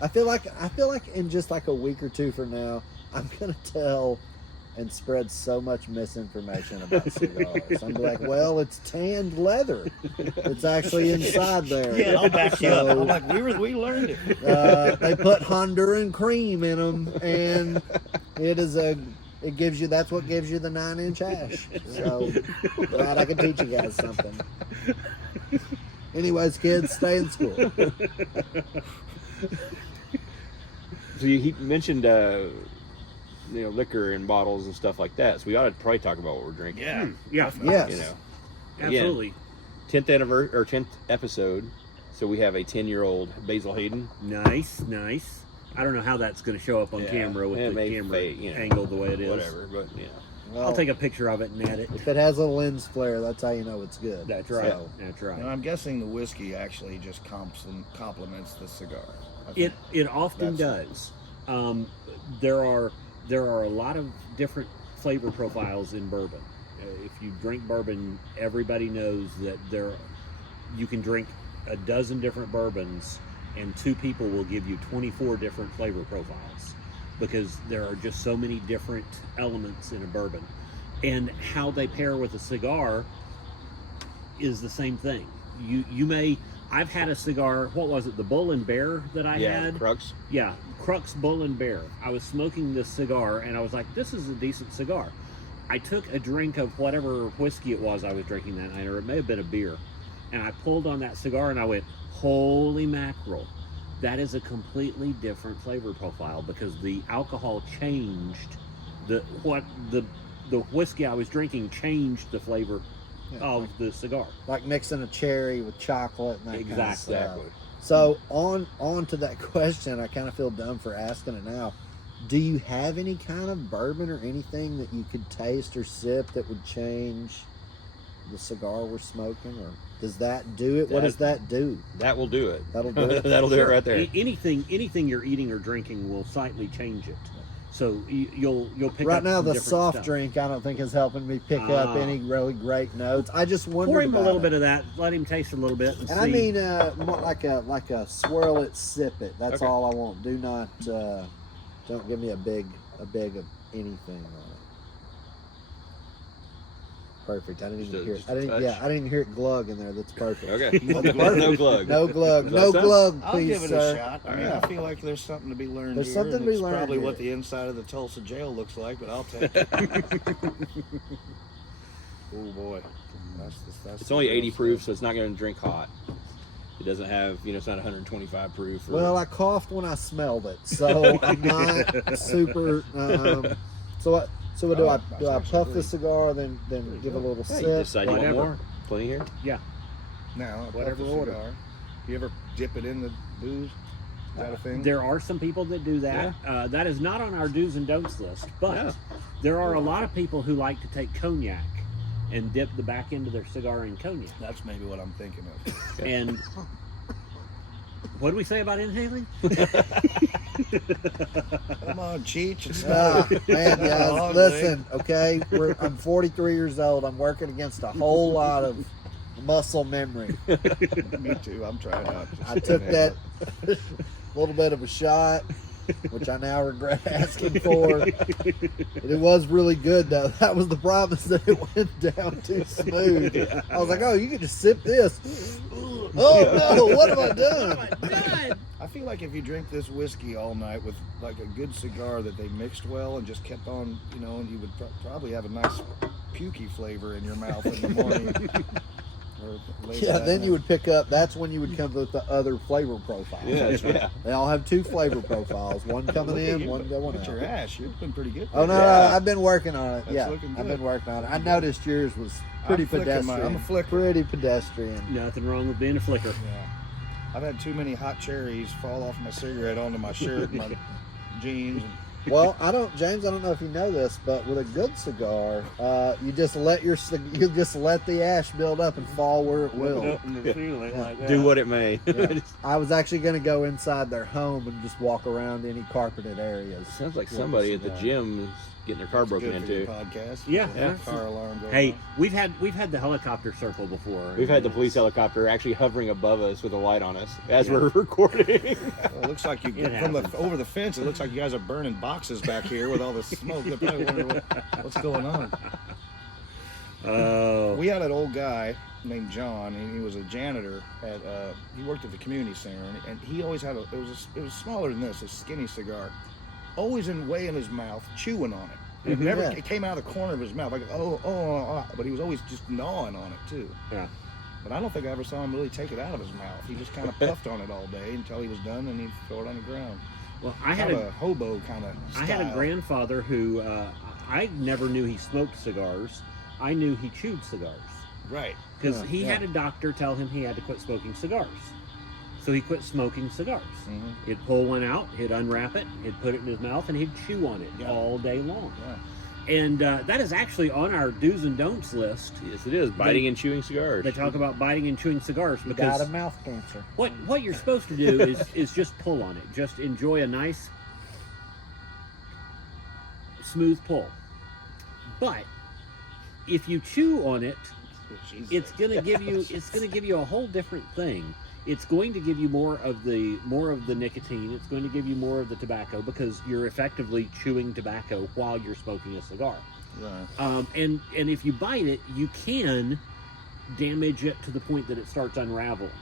I feel like in just like a week or two from now, I'm gonna tell and spread so much misinformation about cigars. I'm like, well, it's tanned leather. It's actually inside there. Yeah, I'll back you up. I'm like, we learned it. They put Honduran cream in them, and that's what gives you the 9-inch ash. So glad I can teach you guys something. Anyways, kids, stay in school. So he mentioned liquor and bottles and stuff like that. So we ought to probably talk about what we're drinking. Yeah. Yes. Absolutely. 10th anniversary or 10th episode. So we have a 10-year-old Basil Hayden. Nice. I don't know how that's going to show up on camera with the camera angle the way it is. Whatever, but Well, I'll take a picture of it and add it. If it has a lens flare, that's how you know it's good. That's right. So, That's right. And I'm guessing the whiskey actually just complements the cigar. It often does. There are a lot of different flavor profiles in bourbon. If you drink bourbon, everybody knows that you can drink a dozen different bourbons and two people will give you 24 different flavor profiles because there are just so many different elements in a bourbon. And how they pair with a cigar is the same thing. I've had a cigar, what was it, the Bull and Bear that I had? Crux. Yeah, Crux Bull and Bear. I was smoking this cigar and I was like, this is a decent cigar. I took a drink of whatever whiskey it was I was drinking that night, or it may have been a beer, and I pulled on that cigar and I went, holy mackerel. That is a completely different flavor profile because the alcohol changed. The whiskey I was drinking changed the flavor of the cigar. like mixing a cherry with chocolate and that Exactly. kind of stuff. So on to that question, I kind of feel dumb for asking it now. Do you have any kind of bourbon or anything that you could taste or sip that would change the cigar we're smoking, or does that do it? What That- does that do? That will do it. That'll do it. That'll do it right there. Anything you're eating or drinking will slightly change it. So you'll pick Right up now, some the different soft stuff. drink I don't think is helping me pick up any really great notes. I just wondered Pour him a about little it. bit of that. Let him taste a little bit and And see. I mean, more like a swirl it, sip it. That's Okay. all I want. Do not, don't give me a big of anything on it. Perfect. I didn't even Just a- hear it. just I a didn't. touch. Yeah, I didn't even hear it glug in there. That's perfect. Okay. No No glug. glug. No glug. Is No that glug, I'll please, give it sir. a shot. I All mean, right. I feel like there's something to be learned There's here. something and to be it's learned probably here. what the inside of the Tulsa jail looks like, but I'll take it. Oh boy, that's It's only the 80 real proof, stuff. so it's not going to drink hot. It doesn't have, it's not 125 proof. Or, Well, I coughed when I smelled it, so I'm not super. So what do I that's do? I actually puff great. the cigar, then give a little hey, sip. you decide you want whatever. more. Plenty here. Now, Whatever whatever order. cigar. You ever dip it in the booze? Is that a thing? There are some people that do that. That is not on our do's and don'ts list, but Yeah. there are a lot of people who like to take cognac and dip the back end of their cigar in cognac. That's maybe what I'm thinking of. And what do we say about inhaling? Come on, Cheech. It's Ah, man, Oh, guys, listen, okay? I'm 43 years old. I'm working against a whole lot of muscle memory. Me too. I'm trying not to. I took that little bit of a shot, which I now regret asking for. It was really good, though. That was the problem, is that it went down too smooth. I was like, oh, you can just sip this. Oh, no, what have I done? I feel like if you drink this whiskey all night with like a good cigar that they mixed well and just kept on, and you would probably have a nice pukey flavor in your mouth in the morning. Or later Yeah, that then night. you would pick up, that's when you would come with the other flavor profiles. Yeah. They all have two flavor profiles, one coming Look at in, you, one going look at out. your ass. You're doing pretty good. Oh, no, Yeah. I've been working on it. That's Yeah, looking I've good. been working on it. I noticed yours was pretty I'm flicking mine. pedestrian. I'm a flicker. Pretty pedestrian. Nothing wrong with being a flicker. Yeah. I've had too many hot cherries fall off my cigarette onto my shirt and my jeans. Well, James, I don't know if you know this, but with a good cigar, you just let the ash build up and fall where it will. Do what it may. Yeah. I was actually going to go inside their home and just walk around any carpeted areas. Sounds like somebody at the gym is getting their car That's broken good for your into. podcast. Yeah. Car alarm going Hey, off. we've had the helicopter circle before. We've had the police helicopter actually hovering above us with a light on us as Yeah. we're recording. Well, it looks like you It from happens. over the fence. It looks like you guys are burning boxes back here with all the smoke. They probably wonder what's going on. Oh. We had an old guy named John, and he was a janitor at. He worked at the community center, and he always had it was smaller than this, a skinny cigar, always way in his mouth, chewing on it. It never Yeah. it came out of the corner of his mouth, like but he was always just gnawing on it too. Yeah. But I don't think I ever saw him really take it out of his mouth. He just kind of puffed on it all day until he was done, and he'd throw it on the ground. Well, I Kind had of a hobo kind of style. I had a grandfather who I never knew he smoked cigars. I knew he chewed cigars Right. because Yeah, he yeah. had a doctor tell him he had to quit smoking cigars. So he quit smoking cigars. Mm-hmm. He'd pull one out, he'd unwrap it, he'd put it in his mouth, and he'd chew on it Yeah. all day long. Yeah. And that is actually on our do's and don'ts list. Yes, it is. Biting and chewing cigars. They talk about biting and chewing cigars You got because a mouth cancer. what you're supposed to do is just pull on it. Just enjoy a nice, smooth pull. But if you chew on it, it's gonna give you a whole different thing. It's going to give you more of the nicotine. It's going to give you more of the tobacco because you're effectively chewing tobacco while you're smoking a cigar. Right. And if you bite it, you can damage it to the point that it starts unraveling.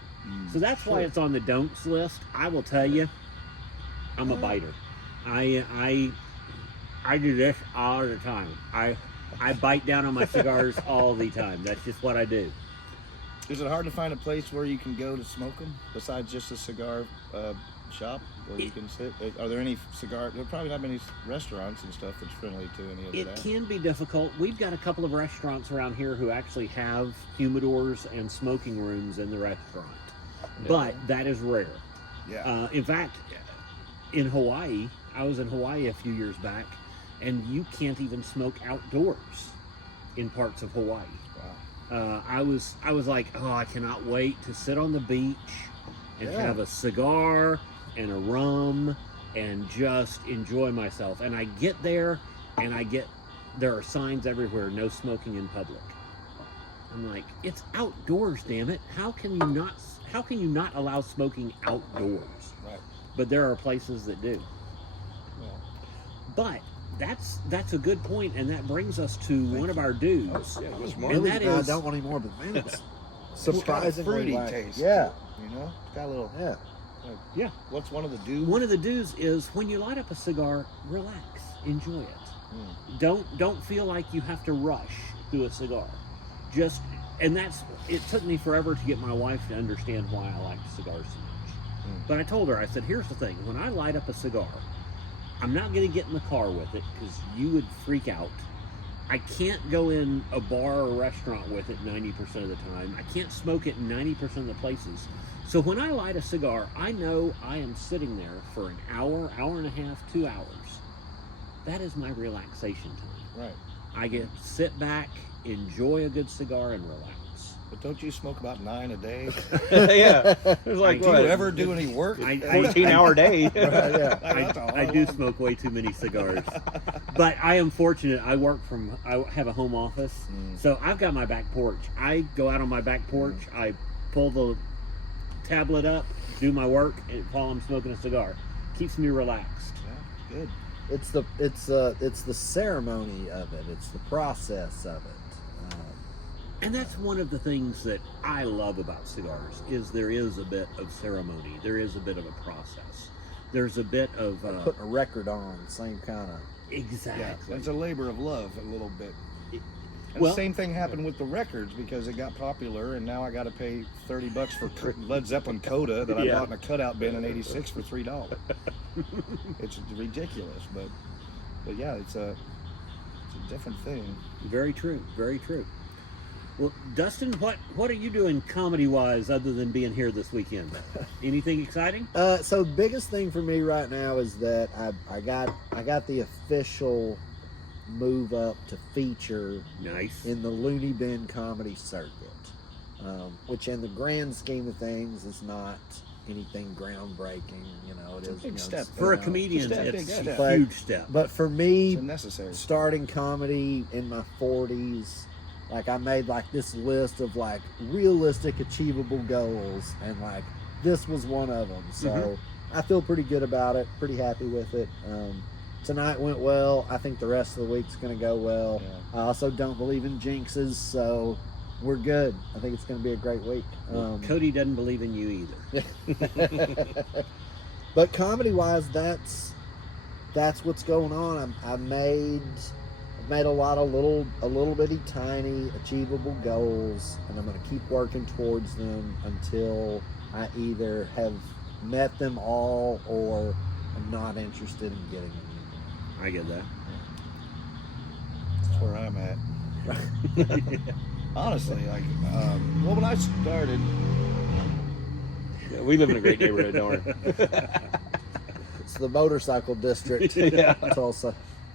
So that's why it's on the don'ts list. I will tell you, I'm a biter. I do this all the time. I bite down on my cigars all the time. That's just what I do. Is it hard to find a place where you can go to smoke them besides just a cigar shop where you can sit? Are there any cigar? There are probably not many restaurants and stuff that's friendly to any of It that. can be difficult. We've got a couple of restaurants around here who actually have humidors and smoking rooms in the restaurant, but that is rare. Yeah. In fact, in Hawaii, I was in Hawaii a few years back, and you can't even smoke outdoors in parts of Hawaii. Wow. I was like, oh, I cannot wait to sit on the beach and have a cigar and a rum and just enjoy myself. And I get there, and there are signs everywhere, no smoking in public. I'm like, it's outdoors, damn it. How can you not allow smoking outdoors? Right. But there are places that do. Yeah. But that's a good point, and that brings us to one of our dues. Yeah, it was And more. that I is, don't want any more, but man, it's It's got a surprisingly fruity like, taste. yeah, You know, it's got a little. yeah. yeah. What's one of the dudes? One of the do's is when you light up a cigar, relax, enjoy it. Don't feel like you have to rush through a cigar. It took me forever to get my wife to understand why I liked cigars so much. But I told her, I said, here's the thing, when I light up a cigar, I'm not going to get in the car with it because you would freak out. I can't go in a bar or restaurant with it 90% of the time. I can't smoke it in 90% of the places. So when I light a cigar, I know I am sitting there for an hour, hour and a half, 2 hours. That is my relaxation time. Right. I get to sit back, enjoy a good cigar, and relax. But don't you smoke about 9 a day? Yeah. There's like, Do you what, ever do any work? 14-hour day. I do smoke way too many cigars, but I am fortunate. I have a home office, so I've got my back porch. I go out on my back porch. I pull the tablet up, do my work, and while I'm smoking a cigar, keeps me relaxed. Yeah, good. It's the ceremony of it. It's the process of it. And that's one of the things that I love about cigars is there is a bit of ceremony. There is a bit of a process. There's a bit of Putting a record on, same kind of. exactly. Yeah, it's a labor of love a little bit. And Well- the same thing happened with the records because it got popular, and now I got to pay $30 for Led Zeppelin Coda that I bought in a cutout bin in '86 for $3. It's ridiculous, but yeah, it's a different thing. Very true. Very true. Well, Dustin, what are you doing comedy-wise other than being here this weekend? Anything exciting? So the biggest thing for me right now is that I got the official move up to feature Nice. in the Looney Bin comedy circuit, which in the grand scheme of things is not anything groundbreaking. You know, it It's a is big step. For a know, comedian, Just a it's big a step. huge step. But for me, It's unnecessary. starting comedy in my 40s, like I made like this list of like realistic achievable goals, and like this was one of them. So I feel pretty good about it, pretty happy with it. Tonight went well. I think the rest of the week's going to go well. Yeah. I also don't believe in jinxes, so we're good. I think it's going to be a great week. Cody doesn't believe in you either. But comedy wise, that's what's going on. I've made a lot of little bitty tiny achievable goals, and I'm going to keep working towards them until I either have met them all or I'm not interested in getting them. I get that. That's where I'm at. Honestly, like, well, when I started, Yeah, we live in a great neighborhood, don't we? It's the motorcycle district, Yeah. Tulsa.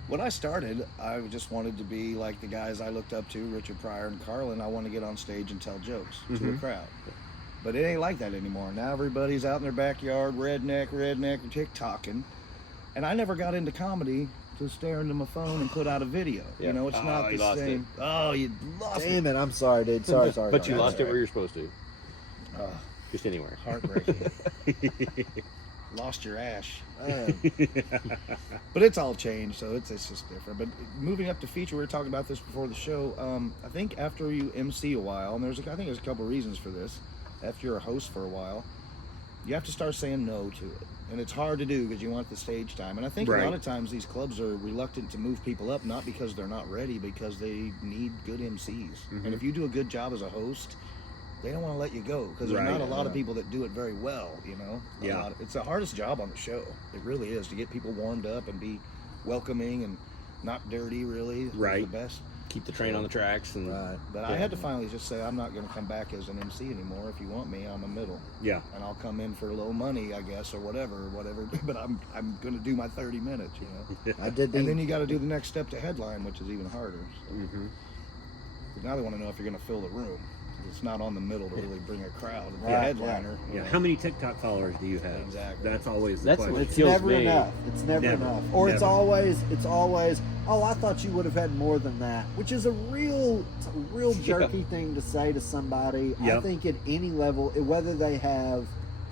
when I started, I just wanted to be like the guys I looked up to, Richard Pryor and Carlin. I wanted to get on stage and tell jokes to a crowd. But it ain't like that anymore. Now everybody's out in their backyard, redneck, TikToking. And I never got into comedy to stare into my phone and put out a video. Yeah. You know, it's not you the lost same. Oh, you lost Damn it! I'm sorry, dude. Sorry. But you about lost that. it where you're supposed to. Oh, Just anywhere. heartbreaking. Lost your ash. Man. But it's all changed, so it's just different. But moving up to feature, we were talking about this before the show. I think after you MC a while, and I think there's a couple reasons for this. After you're a host for a while, you have to start saying no to it. And it's hard to do because you want the stage time. And I think a lot of times these clubs are reluctant to move people up, not because they're not ready, because they need good MCs. And if you do a good job as a host, they don't want to let you go because there's not a lot of people that do it very well, you know? It's the hardest job on the show. It really is, to get people warmed up and be welcoming and not dirty, really. Right. The best. Keep the train on the tracks. And But I had to finally just say, I'm not going to come back as an MC anymore. If you want me, I'm a middle. Yeah. And I'll come in for a little money, I guess, or whatever. But I'm going to do my 30 minutes, you know? I did. And then you got to do the next step to headline, which is even harder. So. Now they want to know if you're going to fill the room. It's not on the middle to really bring a crowd. It's the Right, headliner. Yeah. How many TikTok followers do you have? Exactly. That's always the That's question. what It's kills never me. enough. It's never enough. Or it's always, oh, I thought you would have had more than that, which is a real jerky thing to say to somebody. I Yep. think at any level, whether they have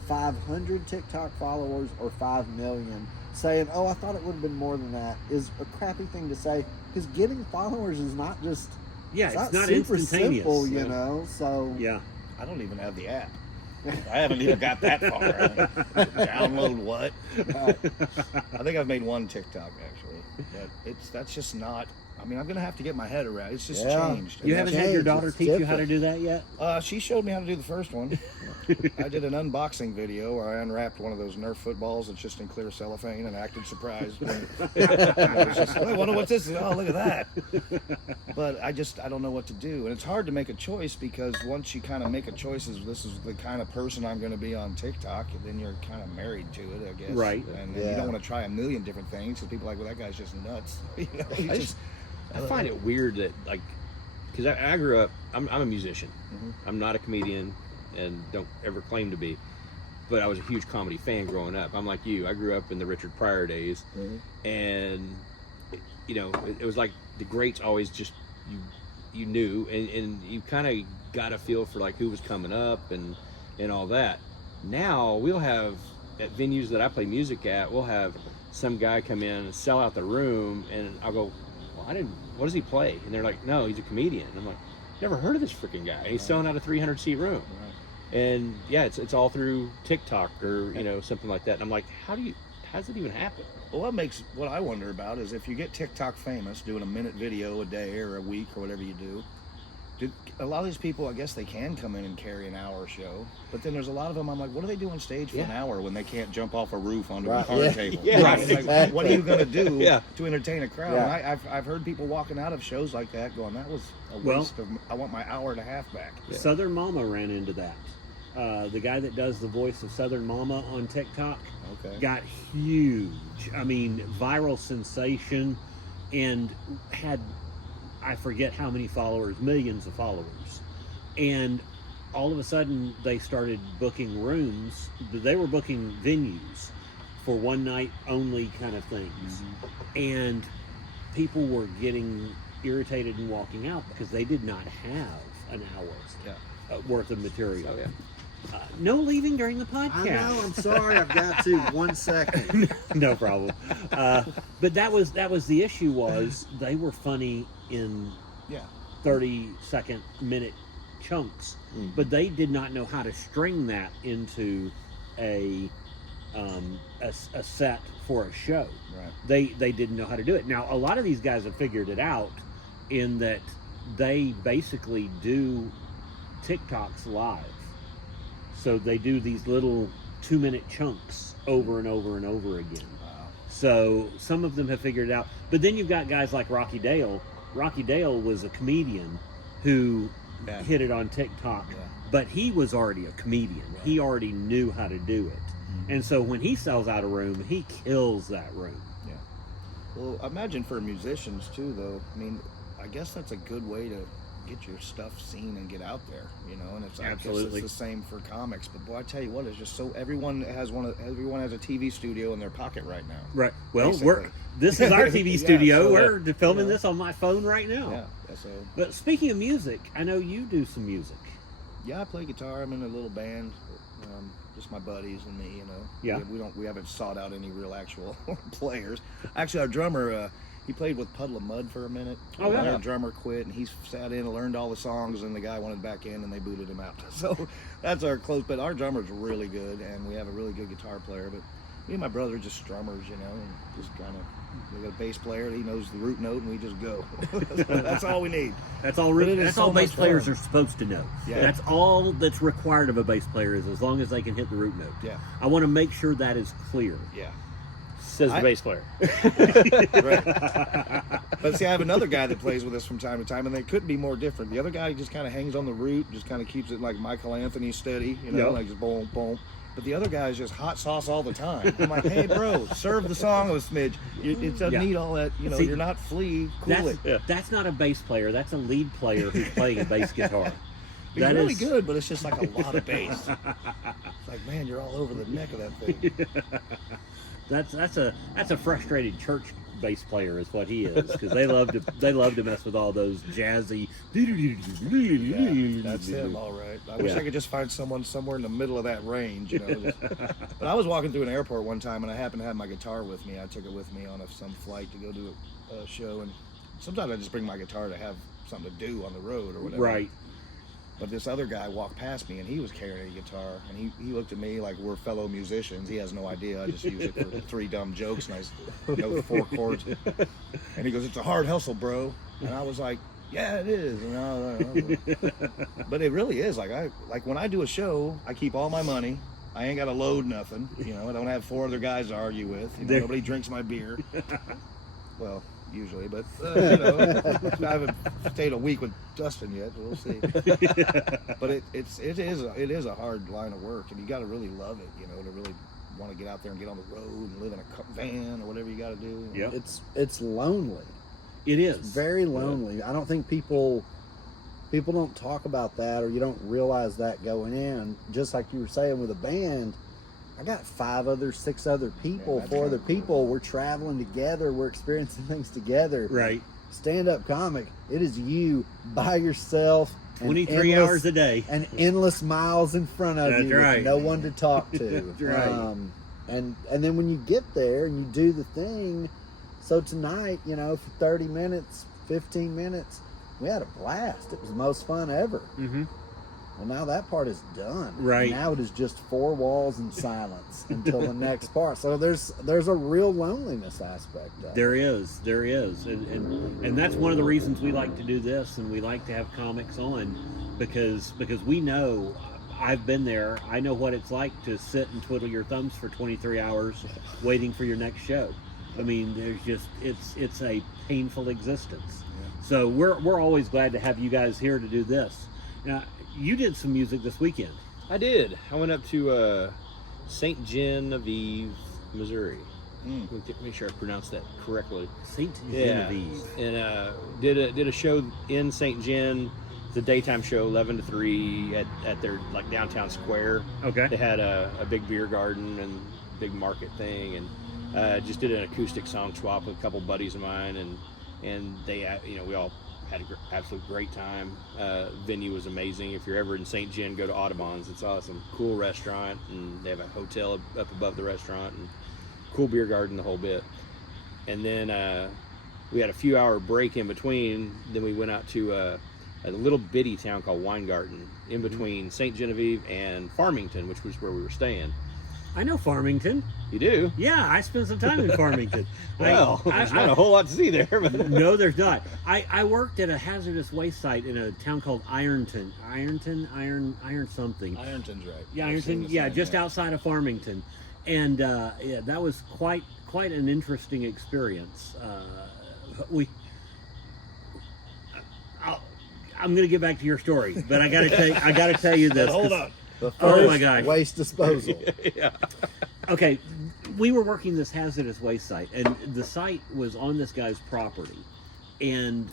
500 TikTok followers or 5 million, saying, oh, I thought it would have been more than that is a crappy thing to say, because getting followers is not just, it's not super instantaneous. simple, you know, so. Yeah. I don't even have the app. I haven't even got that far. Download what? I think I've made one TikTok actually, but that's just not. I mean, I'm gonna have to get my head around. It's just changed. You haven't had your daughter It's teach you how to different. do that yet? She showed me how to do the first one. I did an unboxing video where I unwrapped one of those Nerf footballs that's just in clear cellophane and acted surprised. And I was just, I wonder what's this? Oh, look at that. But I don't know what to do. And it's hard to make a choice because once you kind of make a choice, this is the kind of person I'm going to be on TikTok, and then you're kind of married to it, I guess. Right. And you don't want to try a million different things because people are like, well, that guy's just nuts. You know, I find it weird that, like, because I grew up, I'm a musician. Mm-hmm. I'm not a comedian and don't ever claim to be, but I was a huge comedy fan growing up. I'm like you. I grew up in the Richard Pryor days, and, you know, it was like the greats always just, you knew, and you kind of got a feel for, like, who was coming up and all that. Now, we'll have, at venues that I play music at, we'll have some guy come in and sell out the room, and I'll go, what does he play? And they're like, no, he's a comedian. And I'm like, never heard of this freaking guy. And he's selling out a 300-seat room. Right. And yeah, it's all through TikTok or, you know, something like that. And I'm like, how does it even happen? Well, what I wonder about is if you get TikTok famous, doing a minute video a day or a week or whatever you do, a lot of these people, I guess they can come in and carry an hour show, but then there's a lot of them, I'm like, what do they do on stage for an hour when they can't jump off a roof onto a card table? Yeah, right. Like, what are you going to do to entertain a crowd? Yeah. And I've heard people walking out of shows like that going, that was a waste of, I want my hour and a half back. Yeah. Southern Mama ran into that. The guy that does the voice of Southern Mama on TikTok got huge. I mean, viral sensation, and had, I forget how many followers, millions of followers. And all of a sudden they started booking rooms. They were booking venues for one night only kind of things. And people were getting irritated and walking out because they did not have an hour's worth of material. Oh, yeah. No leaving during the podcast. I know, I'm sorry, I've got to. 1 second. No problem. But that was the issue, was they were funny in 30-second, minute chunks, but they did not know how to string that into a set for a show. Right. They didn't know how to do it. Now, a lot of these guys have figured it out in that they basically do TikToks live. So they do these little 2-minute chunks over and over and over again. Wow. So some of them have figured it out. But then you've got guys like Rocky Dale. Rocky Dale was a comedian who hit it on TikTok, but he was already a comedian. Right. He already knew how to do it. And so when he sells out a room, he kills that room. Yeah. Well, I imagine for musicians too, though, I mean, I guess that's a good way to get your stuff seen and get out there, you know. And it's absolutely, I guess it's the same for comics. But boy, I tell you what, it's just so everyone has a TV studio in their pocket right now. Right. Well, this is our TV studio. We're filming this on my phone right now. Yeah. So. But speaking of music, I know you do some music. Yeah, I play guitar. I'm in a little band. Just my buddies and me, you know. Yeah. We haven't sought out any real actual players. Actually, our drummer. He played with Puddle of Mud for a minute. Oh, yeah. The drummer quit, and he sat in and learned all the songs, and the guy wanted back in, and they booted him out. So that's our close. But our drummer's really good, and we have a really good guitar player. But me and my brother are just strummers, you know, and just kind of. We got a bass player. He knows the root note, and we just go. That's all we need. That's all. That's all bass players are supposed to know. Yeah. That's all that's required of a bass player, is as long as they can hit the root note. Yeah. I want to make sure that is clear. Yeah. Says the bass player. Right. But see, I have another guy that plays with us from time to time, and they couldn't be more different. The other guy just kind of hangs on the root, just kind of keeps it like Michael Anthony steady, you know, like just boom, boom. But the other guy is just hot sauce all the time. I'm like, hey, bro, serve the song a smidge. It doesn't need all that, See, you're not Flea, cool it. That's not a bass player. That's a lead player who's playing a bass guitar. He's really good, but it's just like a lot of bass. It's like, man, you're all over the neck of that thing. That's a frustrated church bass player is what he is, because they love to mess with all those jazzy. Yeah, that's him, all right. I wish I could just find someone somewhere in the middle of that range, But I was walking through an airport one time, and I happened to have my guitar with me. I took it with me on some flight to go do a show, and sometimes I just bring my guitar to have something to do on the road or whatever. Right. But this other guy walked past me, and he was carrying a guitar, and he looked at me like we're fellow musicians. He has no idea. I just use it for 3 dumb jokes, and I know 4 chords. And he goes, "It's a hard hustle, bro." And I was like, "Yeah, it is." But it really is. Like when I do a show, I keep all my money. I ain't got to load nothing. I don't have 4 other guys to argue with. Nobody drinks my beer. Well, usually, but I haven't stayed a week with Dustin yet. We'll see. But it is a hard line of work, and you got to really love it, to really want to get out there and get on the road and live in a van or whatever you got to do. Yeah, it's lonely. It is very lonely. I don't think people don't talk about that, or you don't realize that going in. Just like you were saying with a band. I got 6 other people, 4 other people. We're traveling together. We're experiencing things together. Right. Stand-up comic, it is you by yourself. 23 hours a day. And endless miles in front of you with no one to talk to. That's right. And then when you get there and you do the thing, so tonight, for 30 minutes, 15 minutes, we had a blast. It was the most fun ever. Mm-hmm. Well, now that part is done. Right. Now it is just 4 walls and silence until the next part. So there's a real loneliness aspect of it. There is. And that's one of the reasons we like to do this, and we like to have comics on, because we know, I've been there, I know what it's like to sit and twiddle your thumbs for 23 hours waiting for your next show. I mean, there's just, it's a painful existence. Yeah. So we're always glad to have you guys here to do this. Now, you did some music this weekend. I did. I went up to St. Genevieve, Missouri. Make sure I pronounced that correctly. St. Genevieve. And did a show in St. Gen. It's a daytime show, 11 to 3 at their downtown square. Okay. They had a big beer garden and big market thing, and just did an acoustic song swap with a couple buddies of mine, and they we all had an absolute great time. Venue was amazing. If you're ever in St. Gen, go to Audubon's. It's awesome. Cool restaurant, and they have a hotel up above the restaurant, and cool beer garden, the whole bit. And then we had a few hour break in between. Then we went out to a little bitty town called Weingarten, in between St. Genevieve and Farmington, which was where we were staying. I know Farmington. You do? Yeah, I spent some time in Farmington. Well, there's not a whole lot to see there. But no, there's not. I worked at a hazardous waste site in a town called Iron something. Ironton's right. Yeah, Ironton. Yeah, just outside of Farmington, and that was quite an interesting experience. I'm going to get back to your story, but I got to tell you this. Hold on. Oh my gosh. Waste disposal. Yeah. Okay, we were working this hazardous waste site, and the site was on this guy's property. And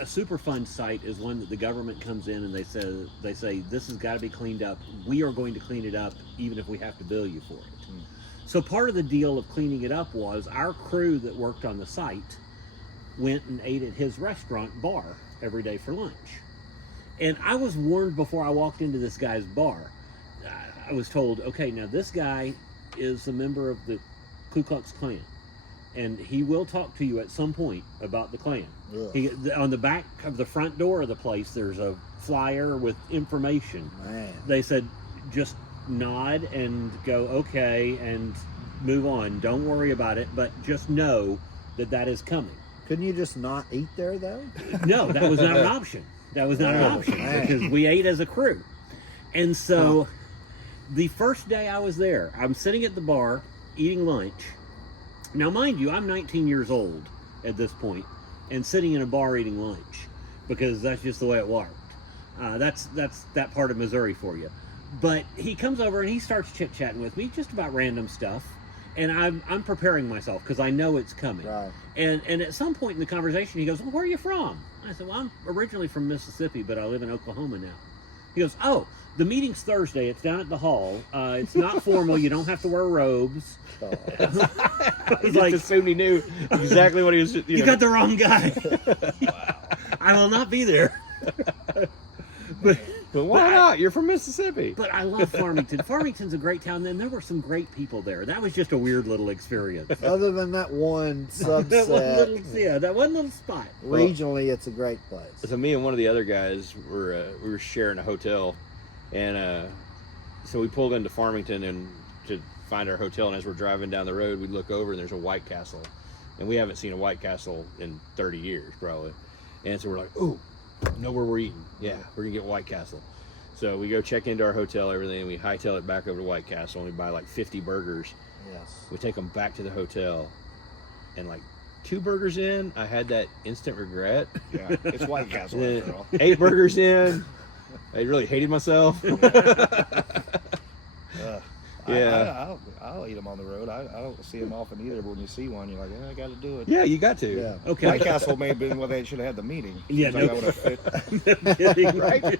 a Superfund site is one that the government comes in and they say this has got to be cleaned up. We are going to clean it up even if we have to bill you for it. So part of the deal of cleaning it up was our crew that worked on the site went and ate at his restaurant bar every day for lunch. And I was warned before I walked into this guy's bar. I was told, okay, now this guy is a member of the Ku Klux Klan, and he will talk to you at some point about the Klan. On the back of the front door of the place, there's a flyer with information. Man. They said, just nod and go, okay, and move on. Don't worry about it, but just know that is coming. Couldn't you just not eat there, though? No, that was not an option. That was not an option, because we ate as a crew. And so the first day I was there, I'm sitting at the bar eating lunch. Now, mind you, I'm 19 years old at this point and sitting in a bar eating lunch, because that's just the way it worked. That's that part of Missouri for you. But he comes over and he starts chit-chatting with me just about random stuff. And I'm preparing myself because I know it's coming. Right. And at some point in the conversation, he goes, well, where are you from? I said, well, I'm originally from Mississippi, but I live in Oklahoma now. He goes, oh, the meeting's Thursday. It's down at the hall. It's not formal. You don't have to wear robes. Oh. He just assumed he knew exactly what he was. You got the wrong guy. Wow. I will not be there. But why not? You're from Mississippi. But I love Farmington. Farmington's a great town. Then there were some great people there. That was just a weird little experience. Other than that one subset, that one little spot. Regionally, it's a great place. So me and one of the other guys were sharing a hotel, and so we pulled into Farmington and to find our hotel. And as we're driving down the road, we look over and there's a White Castle, and we haven't seen a White Castle in 30 years probably. And so we're like, ooh. Know where we're eating. Yeah, we're gonna get White Castle. So we go check into our hotel, everything, and we hightail it back over to White Castle, and we buy like 50 burgers. Yes. We take them back to the hotel, and like 2 burgers in, I had that instant regret. Yeah, it's White Castle after all. 8 burgers in, I really hated myself. Yeah. I'll eat them on the road. I don't see them often either, but when you see one, you're like, yeah, I got to do it. Yeah, you got to. Yeah. Okay. White Castle may have been where they should have had the meeting. Yeah, Seems like that would have fit. Kidding, right?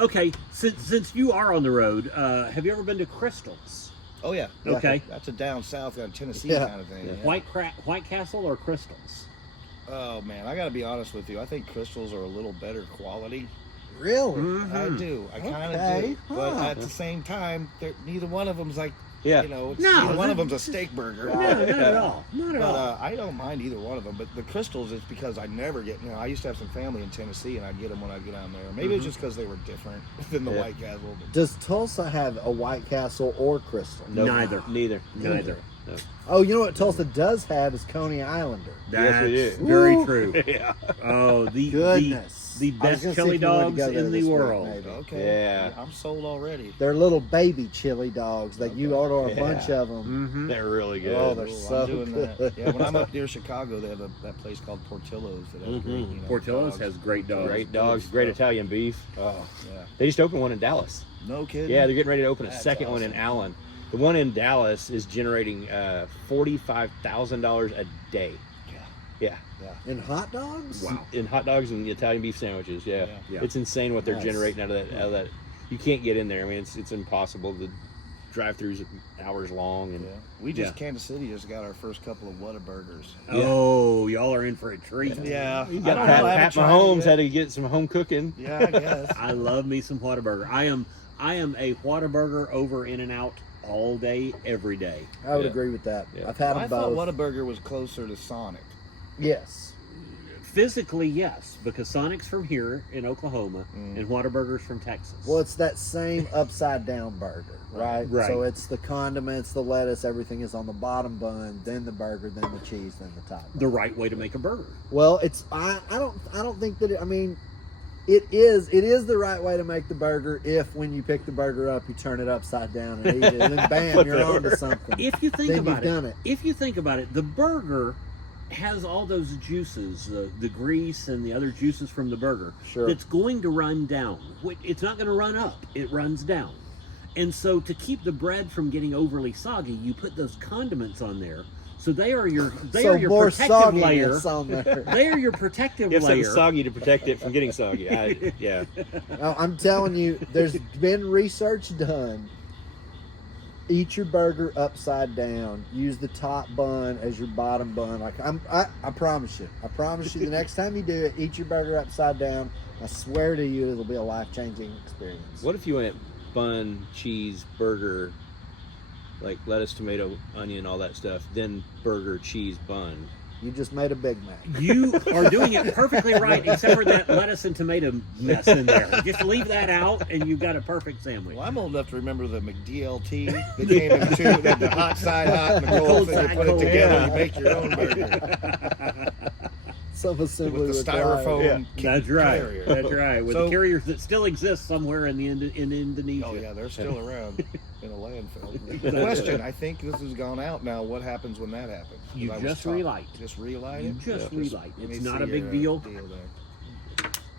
Okay, since you are on the road, have you ever been to Crystal's? Oh, yeah. Okay. That's a down south, Tennessee kind of thing. Yeah. Yeah. White Castle or Crystal's? Oh, man, I got to be honest with you. I think Crystals are a little better quality. Really? Mm-hmm. I do. I kind of Okay. do. But at the same time, neither one of them's like, Yeah. you know, No, neither one of them's a steak burger. No, not at all. Not at all. But I don't mind either one of them. But the Crystals, it's because I never get, I used to have some family in Tennessee, and I'd get them when I'd get down there. Maybe it's just because they were different than the White Castle. But Does Tulsa have a White Castle or Crystal? Nope. Neither. Neither. No. Oh, you know what Tulsa does have is Coney Islander. Yes, we do. Very Woo. true. Yeah. Oh, Goodness. the I was best gonna see chili if we wanted to dogs go there in the this week, world. maybe. okay. Yeah. I'm sold already. They're little baby chili dogs that you order a Yeah. bunch of them. Mm-hmm. They're really good. Oh, they're Cool, so I'm doing good. that. Yeah, when I'm up near Chicago, they have that place called Portillo's that has great, Portillo's dogs. has great dogs. Great dogs, great Italian beef. Oh, yeah. They just opened one in Dallas. No kidding. Yeah, they're getting ready to open a That's second one in awesome. Allen. The one in Dallas is generating $45,000 a day. Yeah, And hot dogs? Wow. in hot dogs and Italian beef sandwiches. Yeah, Yeah. it's insane what they're Nice. generating out of that. You can't get in there. I mean, it's impossible. The drive-throughs hours long, and Yeah. We just, Kansas City just got our first couple of Whataburgers. Oh, y'all are in for a treat. Yeah. you I got don't know, I haven't Pat tried it Mahomes yet. had to get some home cooking. Yeah, I guess. I love me some Whataburger. I am a Whataburger over In-N-Out all day, every day. I would Yeah. agree with that. Yeah. I've had I them thought both. Whataburger was closer to Sonic. Yes. Physically, yes, because Sonic's from here in Oklahoma and Whataburger's from Texas. Well, it's that same upside down burger, right? Right. So it's the condiments, the lettuce, everything is on the bottom bun, then the burger, then the cheese, then the top bun. the right way to make a burger. Well, it's I don't think that it is the right way to make the burger if when you pick the burger up you turn it upside down and eat it and then bam, Flip you're it on over. to something. If you think Then about you've done it. if you think about it, the burger has all those juices, the grease and the other juices from the burger. Sure. That's going to run down. It's not going to run up. It runs down. And so to keep the bread from getting overly soggy, you put those condiments on there. So they are your more protective layer. sogginess on there. They are your protective You have something layer. soggy to protect it from getting soggy. Yeah. Now, I'm telling you, there's been research done. Eat your burger upside down. Use the top bun as your bottom bun. I promise you. I promise you. The next time you do it, eat your burger upside down. I swear to you, it'll be a life-changing experience. What if you went bun, cheese, burger, like lettuce, tomato, onion, all that stuff, then burger, cheese, bun? You just made a Big Mac. You are doing it perfectly right, except for that lettuce and tomato mess in there. Just leave that out, and you've got a perfect sandwich. Well, I'm old enough to remember the McDLT that came in two, that the hot side hot and the cold Cold thing. You side put it cold. together, Yeah. you make your own burger Some assembly with the required. styrofoam That's right. carrier. That's right. With So- the carriers that still exist somewhere in Indonesia. Oh yeah, they're still around in a landfill. The question, I think this has gone out now. What happens when that happens? 'Cause You I was just taught- relight. Just relight You it. just relight. Let me It's not see a big your, deal. there.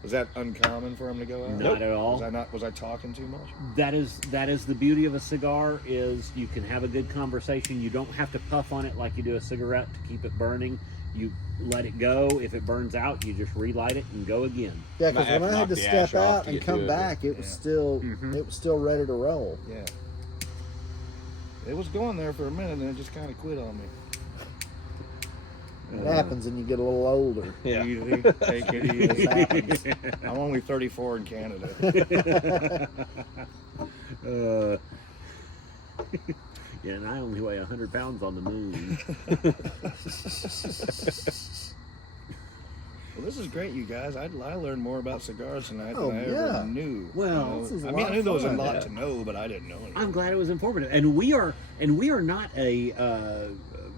Was that uncommon for him to go out? Not at all. Was I talking too much? That is the beauty of a cigar, is you can have a good conversation. You don't have to puff on it like you do a cigarette to keep it burning. You let it go. If it burns out, you just relight it and go again. Yeah, because Might when have to I had knock to the step ash off out to and get come to it, back, it was still it was still ready to roll. Yeah. It was going there for a minute, and it just kind of quit on me. It happens when you get a little older. Yeah. Easy, take it easy. It happens. I'm only 34 in Canada. Yeah, and I only weigh 100 pounds on the moon. Well, this is great, you guys. I learned more about cigars tonight Oh, than I yeah. ever knew. Well, this is a I mean, lot I knew of there was a fun. lot to know, but I didn't know anything. I'm glad it was informative, and we are not a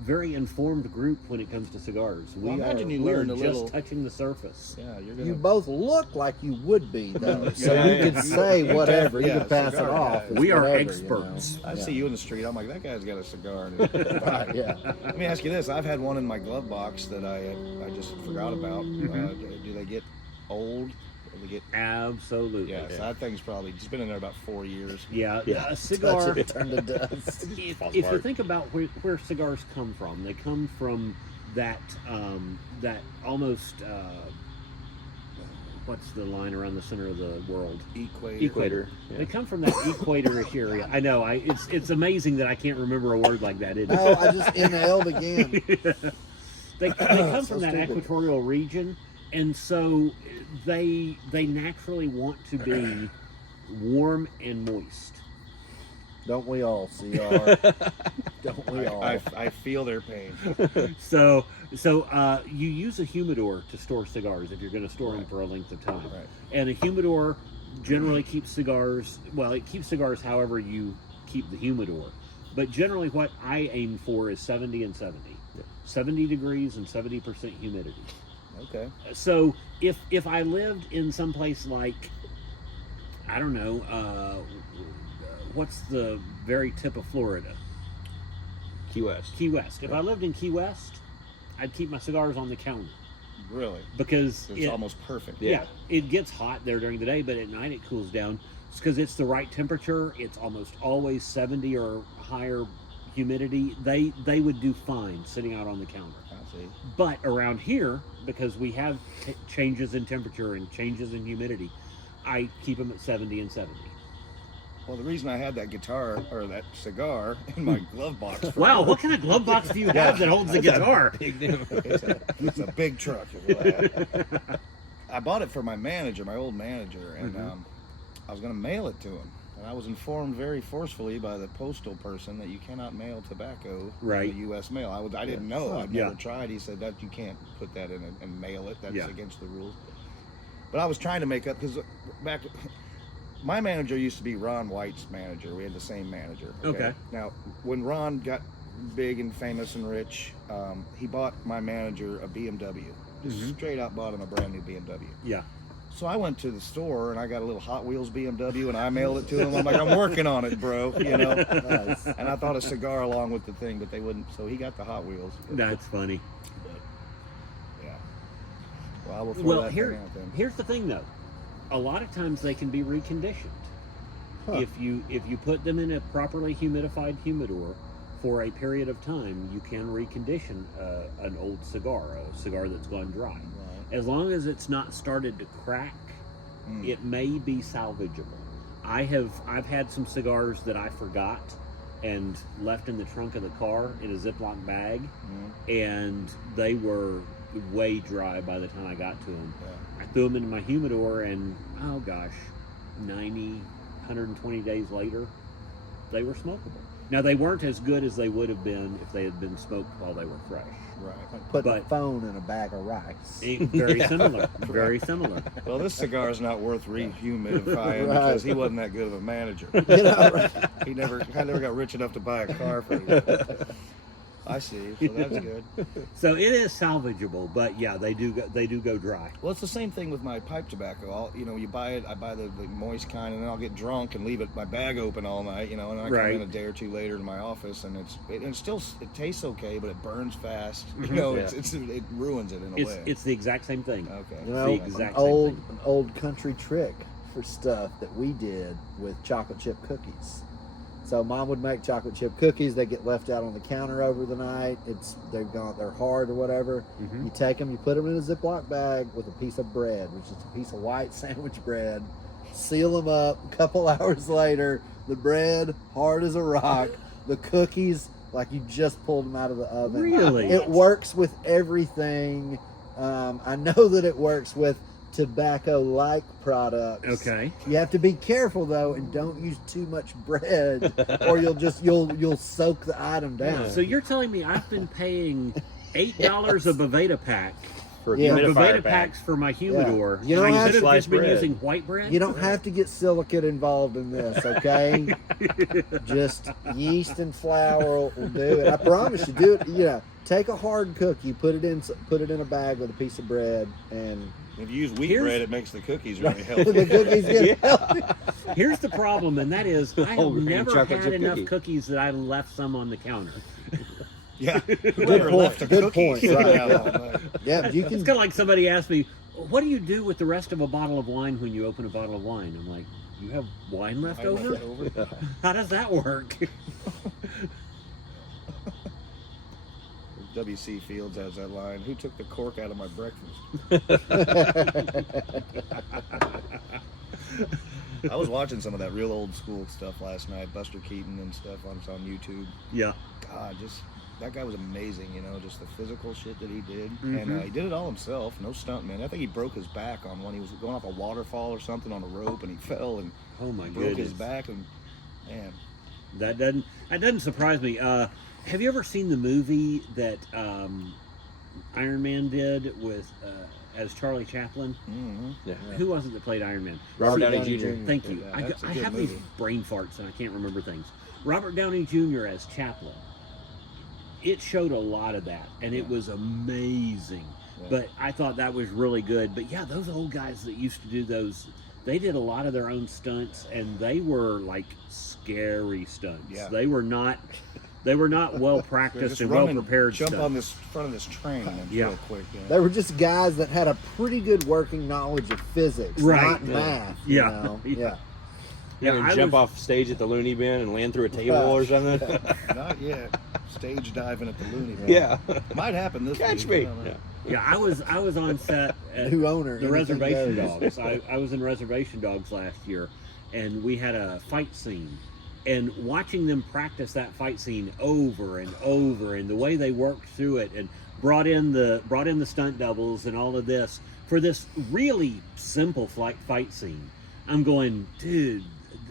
very informed group when it comes to cigars. Well, I imagine you we are learned a just little. touching the surface. Yeah, you're gonna. You both look like you would be, though. So Yeah, you yeah. could say whatever. You Yeah, could pass it cigar off. guys. as We are whatever, experts. You know? I see you in the street. I'm like, that guy's got a cigar. In his Right, yeah. Let me ask you this: I've had one in my glove box that I just forgot about. Do they get old? Do they get? Absolutely. Yeah, so that thing's probably just been in there about 4 years. Yeah, Yeah. a cigar. Touch it, turn to dust. If you think about where cigars come from, they come from that almost what's the line around the center of the world? Equator. Yeah. They come from that equatorish area. I know. It's amazing that I can't remember a word like that. Isn't it? No, I just inhaled again. They come So from that stupid. equatorial region, and so they naturally want to be warm and moist. Don't we all, CR? Don't we all? I feel their pain. So you use a humidor to store cigars if you're going to store them for a length of time. Right. And a humidor generally keeps cigars, well, it keeps cigars however you keep the humidor. But generally what I aim for is 70 and 70. 70 degrees and 70% humidity. Okay. So if I lived in some place like, I don't know, what's the very tip of Florida? Key West. Key West. If I lived in Key West, I'd keep my cigars on the counter Really? because It's almost perfect. yeah, it gets hot there during the day, but at night it cools down because it's the right temperature. It's almost always 70 or higher humidity. They would do fine sitting out on the counter. I see. But around here, because we have changes in temperature and changes in humidity, I keep them at 70 and 70. Well, the reason I had that guitar or that cigar in my glove box. For Wow, what kind of glove box do you have that holds the guitar? It's a big truck. Is what I had. I bought it for my manager, my old manager, and I was going to mail it to him. And I was informed very forcefully by the postal person that you cannot mail tobacco Right. in the U.S. mail. I didn't know. I'd Yeah. never tried. He said that you can't put that in and mail it. That's Yeah. against the rules. But I was trying to make up because back. My manager used to be Ron White's manager. We had the same manager. Okay. Now, when Ron got big and famous and rich, he bought my manager a BMW. Just straight out bought him a brand new BMW. Yeah. So I went to the store and I got a little Hot Wheels BMW and I mailed it to him. I'm like, I'm working on it, bro. You know. Nice. And I thought a cigar along with the thing, but they wouldn't. So he got the Hot Wheels. That's funny. Yeah. Well, I will throw Well, that thing out then. here's the thing though. A lot of times they can be reconditioned. Huh. If you put them in a properly humidified humidor for a period of time, you can recondition an old cigar, a cigar that's gone dry. Right. As long as it's not started to crack, it may be salvageable. I've had some cigars that I forgot and left in the trunk of the car in a Ziploc bag, and they were way dry by the time I got to them. Yeah. I threw them into my humidor, and oh gosh, 90, 120 days later, they were smokable. Now, they weren't as good as they would have been if they had been smoked while they were fresh. Right. Like putting a But- phone in a bag of rice. Very similar. Very similar. Well, this cigar is not worth rehumidifying Right. because he wasn't that good of a manager. You know, right? I never got rich enough to buy a car for it. I see. So that's good. So it is salvageable, but yeah, they do go dry. Well, it's the same thing with my pipe tobacco. You buy it. I buy the moist kind, and then I'll get drunk and leave my bag open all night. And I come in a day or two later to my office, and it tastes okay, but it burns fast. It ruins it in a way. It's the exact same thing. Okay. The exact same thing. Old country trick for stuff that we did with chocolate chip cookies. So Mom would make chocolate chip cookies. They get left out on the counter over the night. They're hard or whatever. Mm-hmm. You take them, you put them in a Ziploc bag with a piece of bread, which is a piece of white sandwich bread. Seal them up. A couple hours later, the bread hard as a rock. The cookies like you just pulled them out of the oven. Really? It works with everything. I know that it works with tobacco-like products. Okay. You have to be careful though, and don't use too much bread, or you'll soak the item down. So you're telling me I've been paying $8 a Boveda pack For a Yeah. humidifier Boveda pack. packs for my humidor. You don't I have should to have just been bread. using white bread. You don't have to get silicate involved in this, okay? Just yeast and flour will do it. I promise you, do it. Take a hard cookie, put it in a bag with a piece of bread, and If you use wheat bread, it makes the cookies really healthy. the cookies get healthy. Here's the problem, and that is I have Whole grain never chocolate had chip enough cookie. cookies that I left some on the counter. Yeah. Good Whoever left a point. Good cookie point. Right. out all night. Yeah, but you It's can. kind of like somebody asked me, "What do you do with the rest of a bottle of wine when you open a bottle of wine?" I'm like, "You have wine left over? How does that work?" W.C. Fields has that line, "Who took the cork out of my breakfast?" I was watching some of that real old school stuff last night, Buster Keaton and stuff on YouTube. Yeah. God, that guy was amazing, just the physical shit that he did. Mm-hmm. And he did it all himself, no stuntman. I think he broke his back on when he was going off a waterfall or something on a rope, and he fell and Oh my broke goodness. his back. And man, That doesn't surprise me. Have you ever seen the movie that Iron Man did with as Charlie Chaplin? mm-hmm. Yeah. Who was it that played Iron Man? Robert Downey Downey Jr. Jr. Thank you. Yeah, that's a I good have movie. these brain farts and I can't remember things. Robert Downey Jr. as Chaplin. It showed a lot of that, and it was amazing. Yeah. But I thought that was really good. But yeah, those old guys that used to do those, they did a lot of their own stunts, and they were like scary stunts. Yeah. They were not well practiced and well prepared. Jump stuff. on this front of this train and Yeah. real quick. They were just guys that had a pretty good working knowledge of physics, Right. not math. Yeah. Yeah. Yeah, I jump was- off stage at the loony bin and land through a table or something. Not yet. Stage diving at the loony bin. Yeah. Might happen this Catch week. me. I don't know. Yeah, I was on set at New owner. the anything Reservation goes. Dogs. I was in Reservation Dogs last year, and we had a fight scene. And watching them practice that fight scene over and over, and the way they worked through it, and brought in the stunt doubles and all of this for this really simple fight scene. I'm going, dude.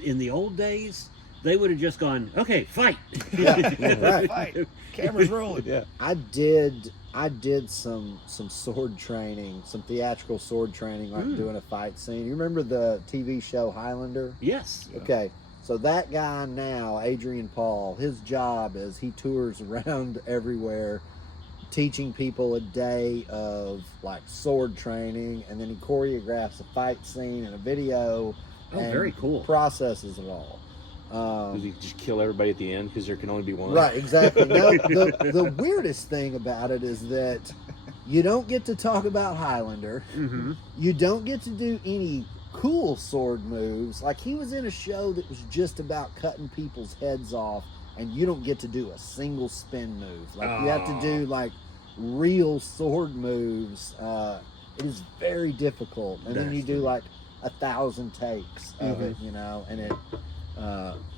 In the old days, they would have just gone, "Okay, fight." Right. Fight. Camera's rolling. Yeah. I did some sword training, some theatrical sword training, like doing a fight scene. You remember the TV show Highlander? Yes. Okay, so that guy now, Adrian Paul, his job is he tours around everywhere, teaching people a day of like sword training, and then he choreographs a fight scene and a video. Oh, and very cool. Processes it all. Does he just kill everybody at the end because there can only be one? Right, exactly. No, the weirdest thing about it is that you don't get to talk about Highlander. Mm-hmm. You don't get to do any cool sword moves. Like he was in a show that was just about cutting people's heads off, and you don't get to do a single spin move. Like you have to do like real sword moves. It is very difficult, and then you do like 1,000 takes of it, and it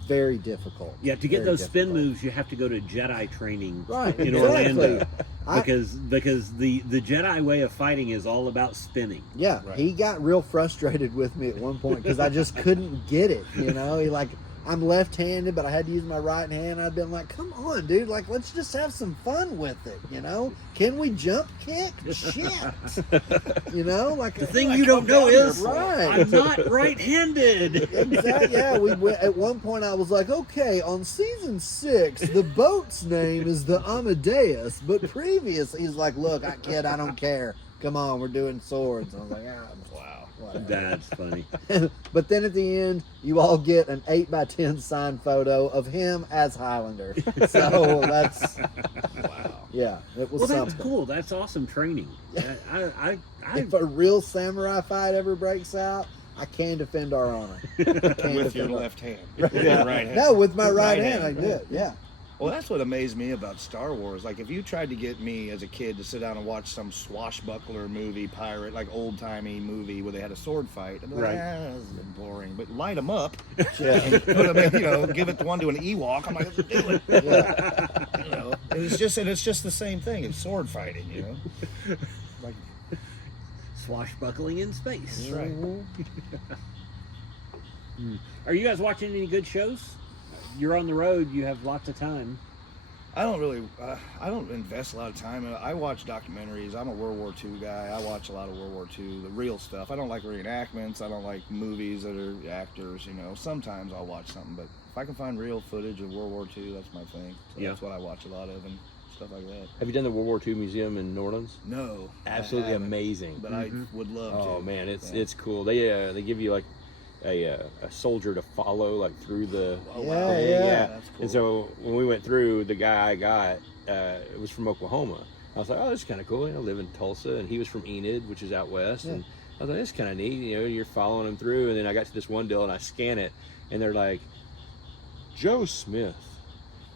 very difficult. Yeah, to get Very those spin difficult. moves, you have to go to Jedi training Right, in exactly. Orlando because the Jedi way of fighting is all about spinning. Yeah, Right. he got real frustrated with me at one point because I just couldn't get it. He like I'm left-handed, but I had to use my right hand. I'd been like, come on, dude. Like, let's just have some fun with it, you know? Can we jump kick? Shit. You know? Like, the thing you don't know is right. I'm not right-handed. Exactly. Yeah, we went, at one point I was like, okay, on season 6, the boat's name is the Amadeus, but previous, he's like, look, kid, I don't care. Come on, we're doing swords. I was like, wow. Whatever. That's funny. But then at the end, you all get an 8x10 signed photo of him as Highlander. So that's Wow. yeah, it was Well, something. that's cool. That's awesome training. I If a real samurai fight ever breaks out, I can defend our honor. With your left hand. With your right hand. No, with my right Right hand, I hand. did. Yeah. Well, that's what amazed me about Star Wars. Like, if you tried to get me as a kid to sit down and watch some swashbuckler movie, pirate, like old-timey movie where they had a sword fight, I'd be like, Right. this is boring. But light them up. Yeah. Put 'em in, you know, give it one to an Ewok. I'm like, let's do it. Yeah. You know, and it's just the same thing. It's sword fighting, you know. Like, swashbuckling in space. that's right. Are you guys watching any good shows? You're on the road. You have lots of time. I don't really, I don't invest a lot of time. I watch documentaries. I'm a World War II guy. I watch a lot of World War II, the real stuff. I don't like reenactments. I don't like movies that are actors, you know. Sometimes I'll watch something, but if I can find real footage of World War II, that's my thing. So Yeah. That's what I watch a lot of and stuff like that. Have you done the World War II Museum in New Orleans? No. I Absolutely haven't, amazing. But I would love to. Oh man, Yeah. it's cool. They give you like a soldier to follow like through the Oh, Yeah, wow. yeah. That's cool. And so when we went through, the guy I got it was from Oklahoma. I was like, oh, this is kind of cool. You know, live in Tulsa, and he was from Enid, which is out west. Yeah. And I was like, this is kind of neat. You know, you're following him through, and then I got to this one deal, and I scan it, and they're like, Joe Smith.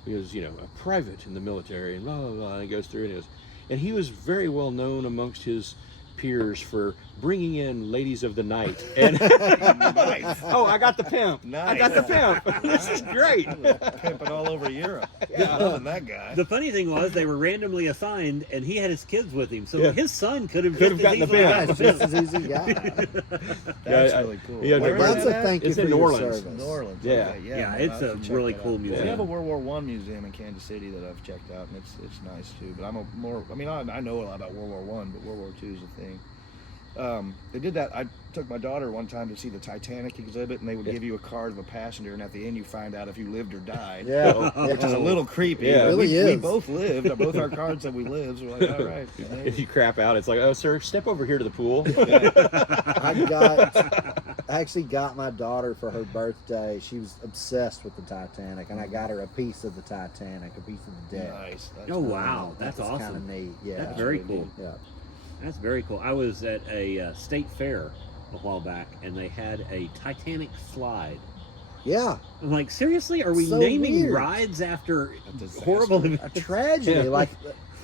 He was, you know, a private in the military, and blah blah blah. And he goes through, and he goes, and he was very well known amongst his peers for bringing in ladies of the night. And Nice. oh, I got the pimp. I Nice. got the pimp. This is great. Pimping all over Europe. Yeah. Loving that guy. The funny thing was they were randomly assigned, and he had his kids with him, so Yeah. his son could have Could've gotten the easily pimp. Yeah, gotten it's just as easy guy. That's Yeah, really cool. yeah, Where but is That's that a at? thank you It's for in your New Orleans. service. New Orleans. Yeah. Okay. Yeah, man, it's I'll have a to check really that cool out. museum. We have a World War I museum in Kansas City that I've checked out, and it's nice too. But I know a lot about World War I, but World War II is a thing. They did that. I took my daughter one time to see the Titanic exhibit, and they would give you a card of a passenger, and at the end you find out if you lived or died. Yeah. Which is a little creepy. Yeah. but It really we is. both lived. Both our cards said we lived. So we're like, all right. If you crap out, it's like, oh, sir, step over here to the pool. I actually got my daughter for her birthday. She was obsessed with the Titanic, and I got her a piece of the Titanic, a piece of the deck. Nice. That's Oh cool. wow, that's Kind of awesome. neat. Yeah. That's very really cool. neat. Yeah. That's very cool. I was at a state fair a while back, and they had a Titanic slide. Yeah. I'm like, seriously? Are we So naming weird. rides after A disaster. horrible A events? tragedy. Yeah. Like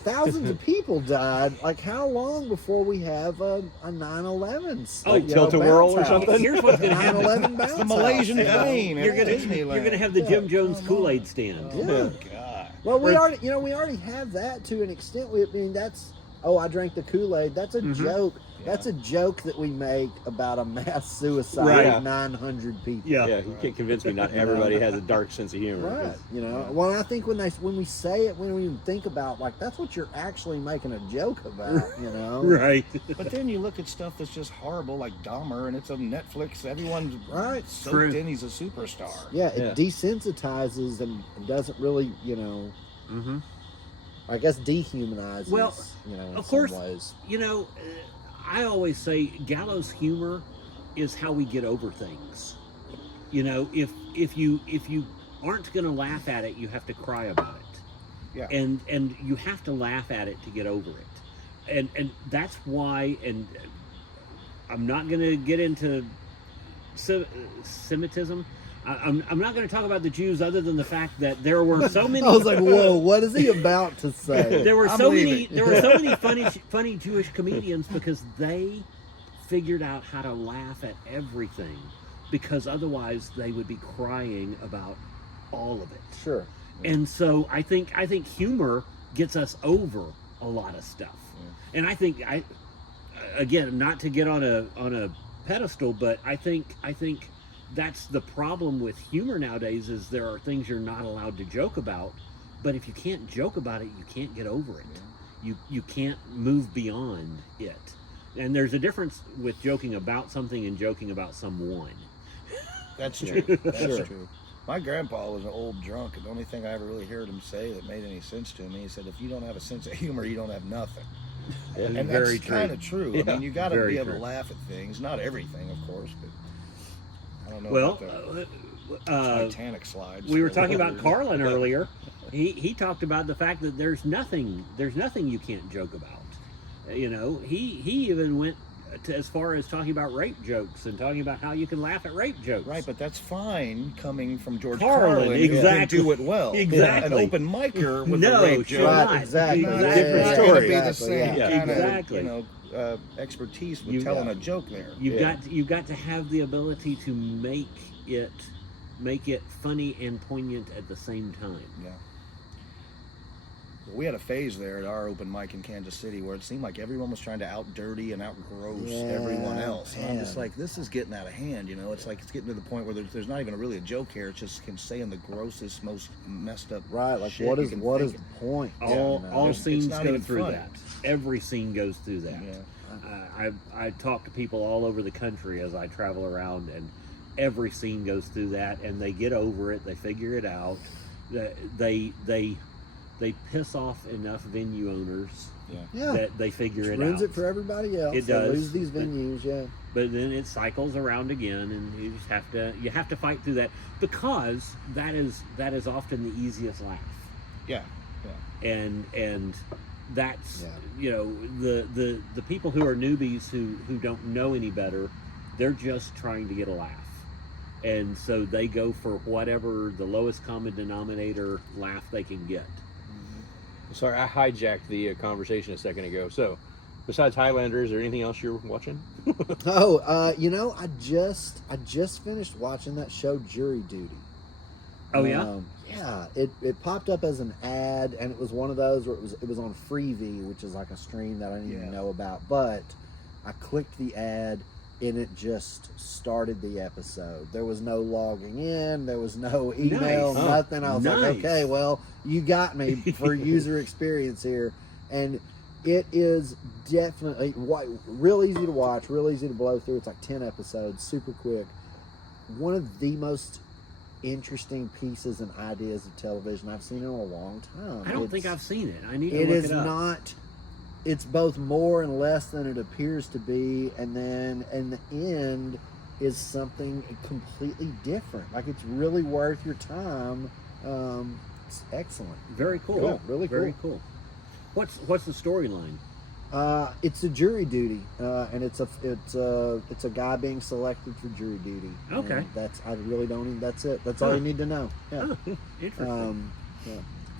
thousands of people died. Like how long before we have a 9/11? Oh, Like Tilt-A-Whirl or something? Here's what's going to happen. 9/11 bounce It's the Malaysian house. plane. You're at gonna Disneyland. you're gonna have the Jim Jones Come Kool-Aid on. stand. Oh Yeah. my God. Well, we Or- already have that to an extent. I mean, that's I drank the Kool-Aid. That's a joke. Yeah. That's a joke that we make about a mass suicide Right. of 900 people. Yeah. Yeah, you can't convince me not everybody has a dark sense of humor. Right. You know. Well, I think when we say it, we don't even think about like that's what you're actually making a joke about. You know. Right. But then you look at stuff that's just horrible, like Dahmer, and it's on Netflix. Everyone's Right. soaked True. in. He's a superstar. Yeah, it Yeah. desensitizes and doesn't really, Mm-hmm. I guess dehumanizes. Well, in of some course, ways. I always say gallows humor is how we get over things. If you aren't going to laugh at it, you have to cry about it. Yeah. And you have to laugh at it to get over it. And that's why. And I'm not going to get into Semitism. I'm not going to talk about the Jews other than the fact that there were so many. I was like, whoa, what is he about to say? There were I'm so leaving. many funny Jewish comedians because they figured out how to laugh at everything, because otherwise they would be crying about all of it. Sure. And so I think humor gets us over a lot of stuff. And I think again, not to get on a pedestal, but I think that's the problem with humor nowadays, is there are things you're not allowed to joke about, but if you can't joke about it, you can't get over it. You can't move beyond it. And there's a difference with joking about something and joking about someone. That's true. That's true. My grandpa was an old drunk, and the only thing I ever really heard him say that made any sense to me, he said, if you don't have a sense of humor, you don't have nothing. And very that's kind of true. Yeah, I mean, you got to be able true. to laugh at things. Not everything, of course, but I don't know Well, about the Titanic slides. we were talking about Carlin earlier. He talked about the fact that there's nothing you can't joke about. You know, he even went as far as talking about rape jokes and talking about how you can laugh at rape jokes. Right, but that's fine coming from George Carlin, Carlin, exactly. who can do it well. Exactly. An open micer with No, a rape should joke. not. Exactly. Exactly. It's not Yeah, going to be the exactly, same yeah. kind Exactly. of, expertise with You telling got a joke there. You've got to have the ability to make it funny and poignant at the same time. Yeah. We had a phase there at our open mic in Kansas City where it seemed like everyone was trying to out-dirty and out-gross everyone else. And I'm just like, this is getting out of hand, you know? It's like it's getting to the point where there's not even really a joke here. It's just him saying the grossest, most messed up Like shit what you is can the think of. point? All scenes not go even through funny. that. Every scene goes through that. Yeah. I talk to people all over the country as I travel around, and every scene goes through that, and they get over it. They figure it out. They piss off enough venue owners Yeah. that they figure it Ruins out. it for everybody else. It They does. lose these venues, yeah. But then it cycles around again, and you just have to fight through that, because that is often the easiest laugh. Yeah. And that's Yeah. the people who are newbies who don't know any better, they're just trying to get a laugh, and so they go for whatever the lowest common denominator laugh they can get. Sorry, I hijacked the conversation a second ago. So, besides Highlander, is there anything else you're watching? I just finished watching that show Jury Duty. Oh yeah. Yeah, it popped up as an ad, and it was one of those where it was on Freevee, which is like a stream that I didn't even know about. But I clicked the ad, and it just started the episode. There was no logging in, there was no email, Nice. nothing. I was like, Nice. okay, well, you got me for user experience here, and it is definitely real easy to watch, real easy to blow through. It's like 10 episodes, super quick. One of the most interesting pieces and ideas of television I've seen in a long time. I don't think I've seen it. I need to It look is it up. not. It's both more and less than it appears to be, and then in the end is something completely different. Like, it's really worth your time. It's excellent. Very cool. Yeah, really Very cool. What's the storyline? It's a jury duty, and it's a guy being selected for jury duty. Okay. And I really don't even. That's it. That's all you need to know. Yeah. Oh, interesting. Yeah.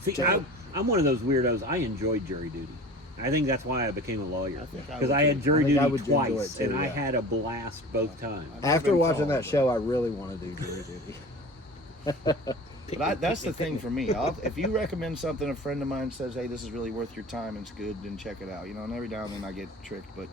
See, So- I'm one of those weirdos. I enjoyed jury duty. I think that's why I became a lawyer, think I because would I had too. jury I think I duty would enjoy twice, it too, and I yeah. had a blast both times. After been watching called, that but- show, I really want to do jury duty. But that's the thing for me. If you recommend something, a friend of mine says, hey, this is really worth your time, and it's good, then check it out. You know, and every now and then I get tricked, but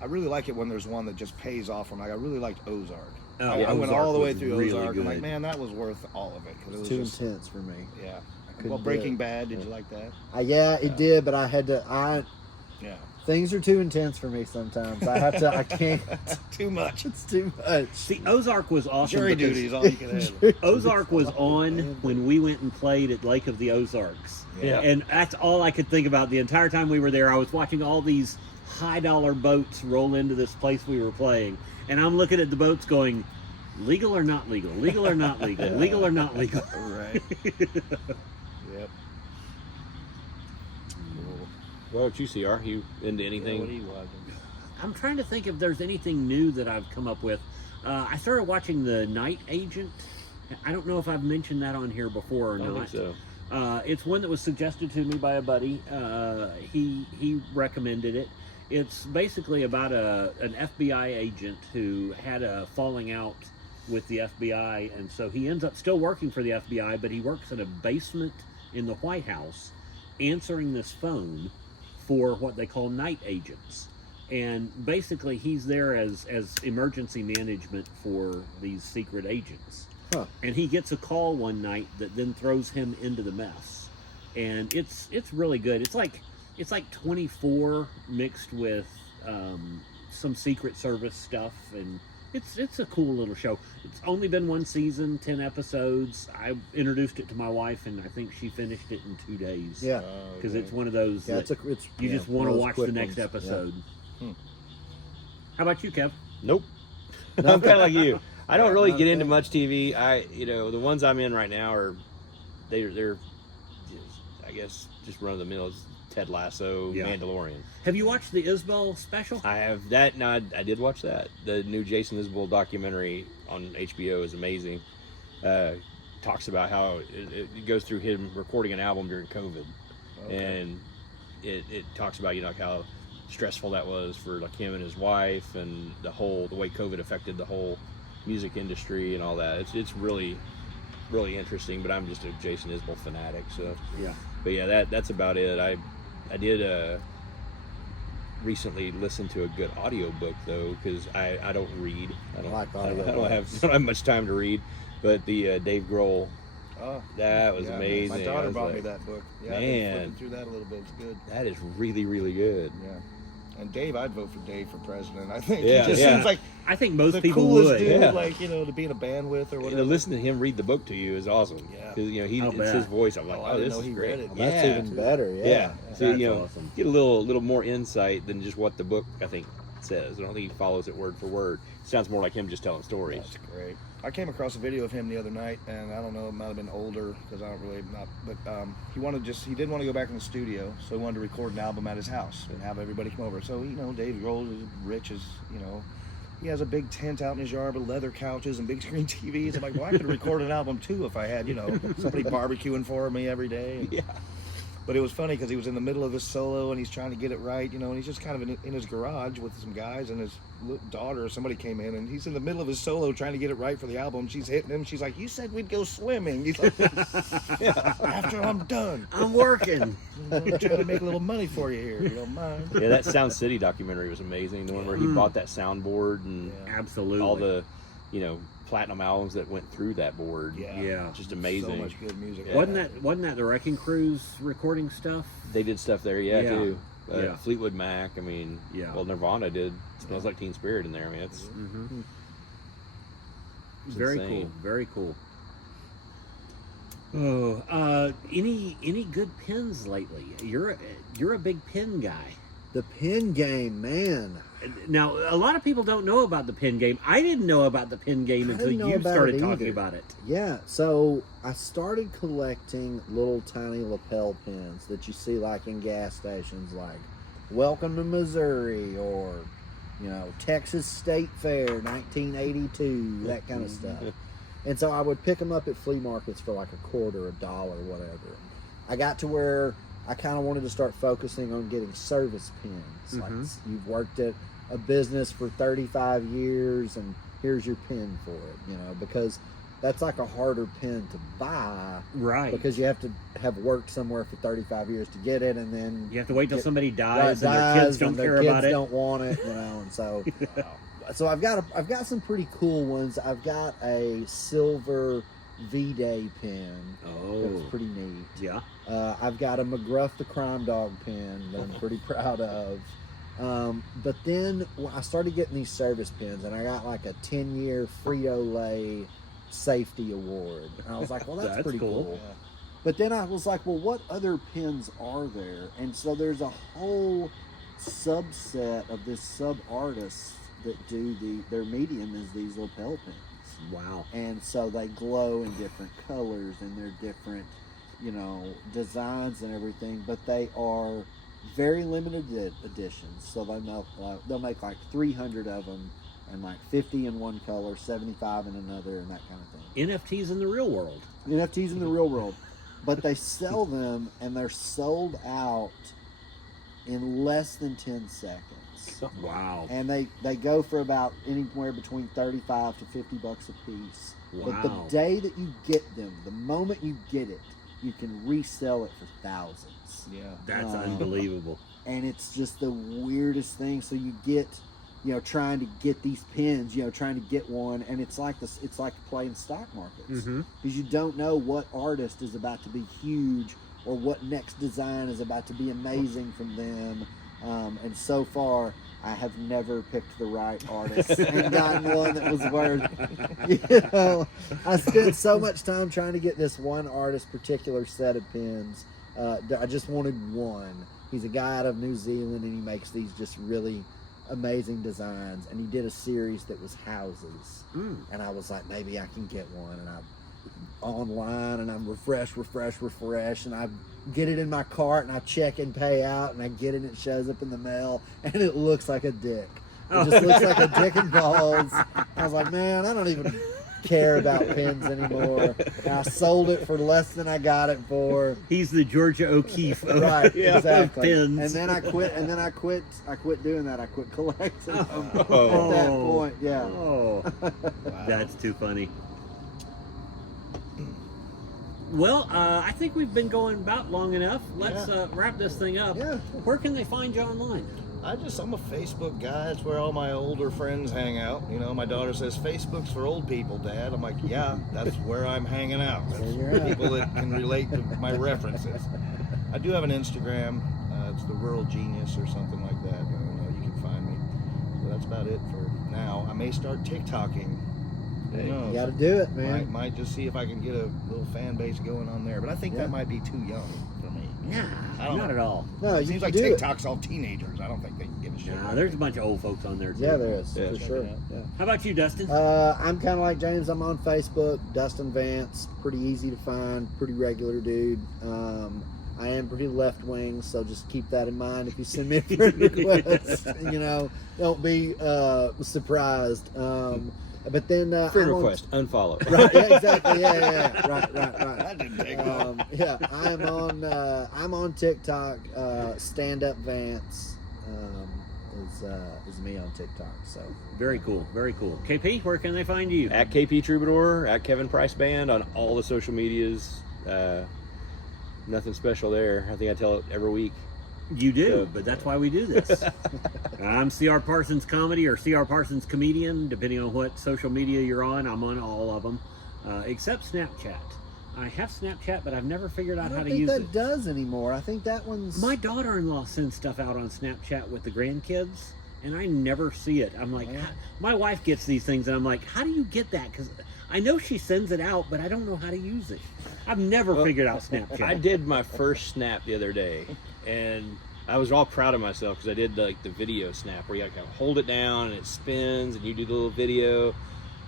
I really like it when there's one that just pays off for me. Like, I really liked Ozark. Oh, I went Ozark all the way was through really Ozark. I'm like, good. man, that was worth all of it. 'cause It's it too was just, intense for me. yeah. couldn't Well, do Breaking it. Bad, did you like that? Yeah, it did, but I had to. Yeah. Things are too intense for me sometimes. I have to. I can't. Too much. It's too much. See, Ozark was awesome. Jury because duty is all you can have. Ozark was on when we went and played at Lake of the Ozarks. Yeah. And that's all I could think about the entire time we were there. I was watching all these high-dollar boats roll into this place we were playing, and I'm looking at the boats going, legal or not legal, legal or not legal, legal or not legal. Right. Yep. What about you, CR? You into anything? What are you watching? I'm trying to think if there's anything new that I've come up with. I started watching The Night Agent. I don't know if I've mentioned that on here before or I don't not. think so. It's one that was suggested to me by a buddy. He recommended it. It's basically about an FBI agent who had a falling out with the FBI, and so he ends up still working for the FBI, but he works in a basement in the White House, answering this phone for what they call night agents. And basically, he's there as emergency management for these secret agents. Huh. And he gets a call one night that then throws him into the mess. And it's really good. It's like 24 mixed with some Secret Service stuff, and it's a cool little show. It's only been one season, 10 episodes. I introduced it to my wife, and I think she finished it in 2 days. Yeah. Because it's one of those Yeah, that it's you just want to those watch quick the next ones. episode. Yeah. How about you, Kev? Nope. I'm kind of like you. I don't really not get into bad. much TV. The ones I'm in right now are, they're just, I guess, just run of the mill. Ted Lasso, Yeah. Mandalorian. Have you watched the Isbell special? I have that. No, I did watch that. The new Jason Isbell documentary on HBO is amazing. Talks about how it goes through him recording an album during COVID, and it talks about how stressful that was for like him and his wife, and the way COVID affected the whole music industry and all that. It's really interesting. But I'm just a Jason Isbell fanatic, so Yeah. But yeah, that's about it. I did recently listen to a good audiobook though, because I don't read. I don't have much time to read. But the Dave Grohl, that was amazing. My I daughter was brought like, me that book. Yeah, I've man. been flipping through that a little bit. It's good. That is really, really good. Yeah. And Dave, I'd vote for Dave for president. I think Yeah, he just yeah. seems like I think most the people coolest would. dude, Yeah. like, to be in a band with or To whatever. listen to him read the book to you is awesome. Yeah. Because I'll it's bet. his voice. I'm like, I oh, didn't this know is he great. read it. Well, that's even better. Yeah. So That's awesome. get a little more insight than just what the book I think says. I don't think he follows it word for word. It sounds more like him just telling stories. That's great. I came across a video of him the other night, and I don't know, it might have been older because I don't really but he didn't want to go back in the studio, so he wanted to record an album at his house and have everybody come over. So Dave Grohl is rich as he has a big tent out in his yard with leather couches and big screen TVs. I'm like, well, I could record an album too if I had somebody barbecuing for me every day. Yeah. But it was funny because he was in the middle of his solo and he's trying to get it right, and he's just kind of in his garage with some guys, and his daughter or somebody came in, and he's in the middle of his solo trying to get it right for the album. She's hitting him. She's like, "You said we'd go swimming." He's like, "After I'm done, I'm working. I'm trying to make a little money for you here. You don't mind?" Yeah, that Sound City documentary was amazing. The one where he bought that soundboard and Absolutely. all the, platinum albums that went through that board. Yeah. Just amazing. So much good music. Yeah. Wasn't that the Wrecking Crew's recording stuff? They did stuff there, Yeah. too. Yeah. Fleetwood Mac. I mean, Yeah. well, Nirvana did Smells Like Teen Spirit in there. I mean, it's Very insane. cool. Very cool. Oh, any good pins lately? You're a big pin guy. The pin game, man. Now, a lot of people don't know about the pin game. I didn't know about the pin game I until didn't know you about started it talking either. about it. Yeah, so I started collecting little tiny lapel pins that you see like in gas stations, like Welcome to Missouri or, Texas State Fair 1982, that kind of stuff. And so I would pick them up at flea markets for like $0.25, $1, whatever. I got to where I kind of wanted to start focusing on getting service pins. Like you've worked at a business for 35 years and here's your pin for it, because that's like a harder pin to buy. Right. Because you have to have worked somewhere for 35 years to get it, and then You have to wait till somebody dies and dies their kids don't and their care kids about it. don't want it, and so so I've got some pretty cool ones. I've got a silver V-Day pin. Oh. That's pretty neat. Yeah. I've got a McGruff the Crime Dog pin that I'm pretty proud of. But then I started getting these service pins, and I got like a 10-year Frito-Lay safety award. And I was like, well, that's pretty cool. Yeah. But then I was like, well, what other pins are there? And so there's a whole subset of this sub-artists that do their medium is these lapel pins. Wow. And so they glow in different colors and they're different, designs and everything, but they are very limited editions. So they'll make like 300 of them, and like 50 in one color, 75 in another, and that kind of thing. NFTs in the real world. NFTs in the real world. But they sell them, and they're sold out in less than 10 seconds. Wow. And they go for about anywhere between $35 to $50 a piece. But the Wow. day that you get them, the moment you get it, you can resell it for thousands. Yeah. That's Uh, unbelievable. and it's just the weirdest thing. So you get, you know, trying to get these pins, you know, trying to get one, and it's like this. It's like playing stock markets because you don't know what artist is about to be huge or what next design is about to be amazing from them. And so far, I have never picked the right artist and gotten one that was worth. You know, I spent so much time trying to get this one artist particular set of pins. I just wanted one. He's a guy out of New Zealand, and he makes these just really amazing designs. And he did a series that was houses, and I was like, maybe I can get one. And I'm online, and I'm refresh, and I get it in my cart, and I check and pay out, and I get it, and it shows up in the mail, and it looks like a dick. It just looks like a dick and balls. I was like, man, I don't even care about pins anymore. And I sold it for less than I got it for. He's the Georgia O'Keeffe of, Right, exactly. pins. And then I quit doing that. I quit collecting them at Oh. that point. Yeah. Oh, that's too funny. Well, I think we've been going about long enough. Let's wrap this thing up. Yeah. Where can they find you online? I'm a Facebook guy. It's where all my older friends hang out. You know, my daughter says, Facebook's for old people, Dad. I'm like, yeah, that's where I'm hanging out. That's There you're at. people that can relate to my references. I do have an Instagram. It's the Rural Genius or something like that. I don't know, you can find me. So that's about it for now. I may start TikToking. Who knows? You got to do it, man. Might just see if I can get a little fan base going on there. But I think Yeah. that might be too young for me. Nah, I don't not know. at all. No, It you seems can like do it. TikTok's all teenagers. I don't think they can give a shit. Nah, there's a bunch of old folks on there too. Yeah, there is, Yeah. for Check sure. it out. Yeah. How about you, Dustin? I'm kind of like James. I'm on Facebook. Dustin Vance, pretty easy to find, pretty regular dude. I am pretty left wing, so just keep that in mind if you send me a friend request. You know, don't be surprised. But then Friend I'm on- request, unfollow. Right, yeah, exactly. Yeah. Right. That didn't take long. Yeah, I'm on TikTok. Stand Up Vance is me on TikTok. So Very cool. Very cool. KP, where can they find you? At KP Troubadour, at Kevin Price Band on all the social medias. Nothing special there. I think I tell it every week. You do, So- but that's why we do this. I'm CR Parsons Comedy or CR Parsons Comedian, depending on what social media you're on. I'm on all of them, except Snapchat. I have Snapchat, but I've never figured I out how don't to think use that it. does anymore. I think that one's My daughter-in-law sends stuff out on Snapchat with the grandkids, and I never see it. I'm like, Yeah. my wife gets these things, and I'm like, how do you get that? Because I know she sends it out, but I don't know how to use it. I've never figured out Snapchat. I did my first snap the other day, and I was all proud of myself because I did like the video snap where you gotta kind of hold it down and it spins and you do the little video.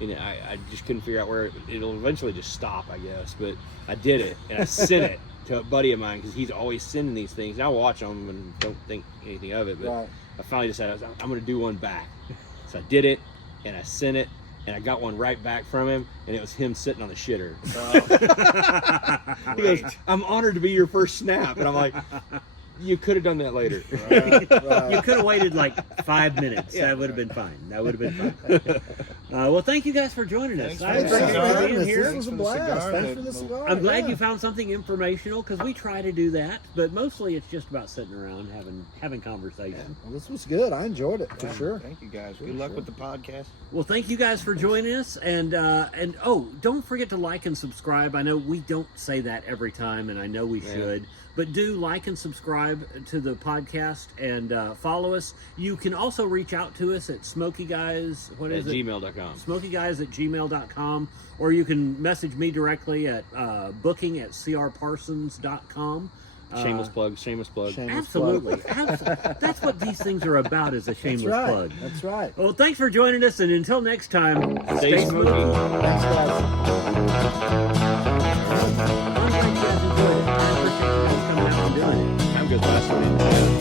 And I just couldn't figure out where it'll eventually just stop, I guess. But I did it, and I sent it to a buddy of mine because he's always sending these things. And I watch them and don't think anything of it. But Right. I finally decided I'm going to do one back. So I did it, and I sent it, and I got one right back from him, and it was him sitting on the shitter. He goes, "I'm honored to be your first snap," and I'm like, "You could have done that later." Right. You could have waited like 5 minutes. That would have been fine. That would have been fine. Well, thank you guys for joining us. Thanks I for Thanks for appreciate cigar. you being having us. here. This was a Thanks for the blast. cigar. Thanks for the cigar. I'm glad yeah. you found something informational because we try to do that, but mostly it's just about sitting around having conversation. Well, this was good. I enjoyed it for Yeah, sure. Thank you guys. Good luck with the podcast. Well, thank you guys for joining us, and oh, don't forget to like and subscribe. I know we don't say that every time, and I know we should, but do like and subscribe to the podcast and follow us. You can also reach out to us at Smokey Guys. What At is it? gmail.com. SmokeyGuys@gmail.com, or you can message me directly at booking@crparsons.com. Shameless plug. Shameless plug. Shameless Absolutely. plug. That's what these things are about, is a That's shameless right. plug. That's right. Well, thanks for joining us, and until next time, Stay smoky. Thanks, guys. I'm glad you guys enjoyed it. I appreciate you guys coming out and doing it. I'm good last one.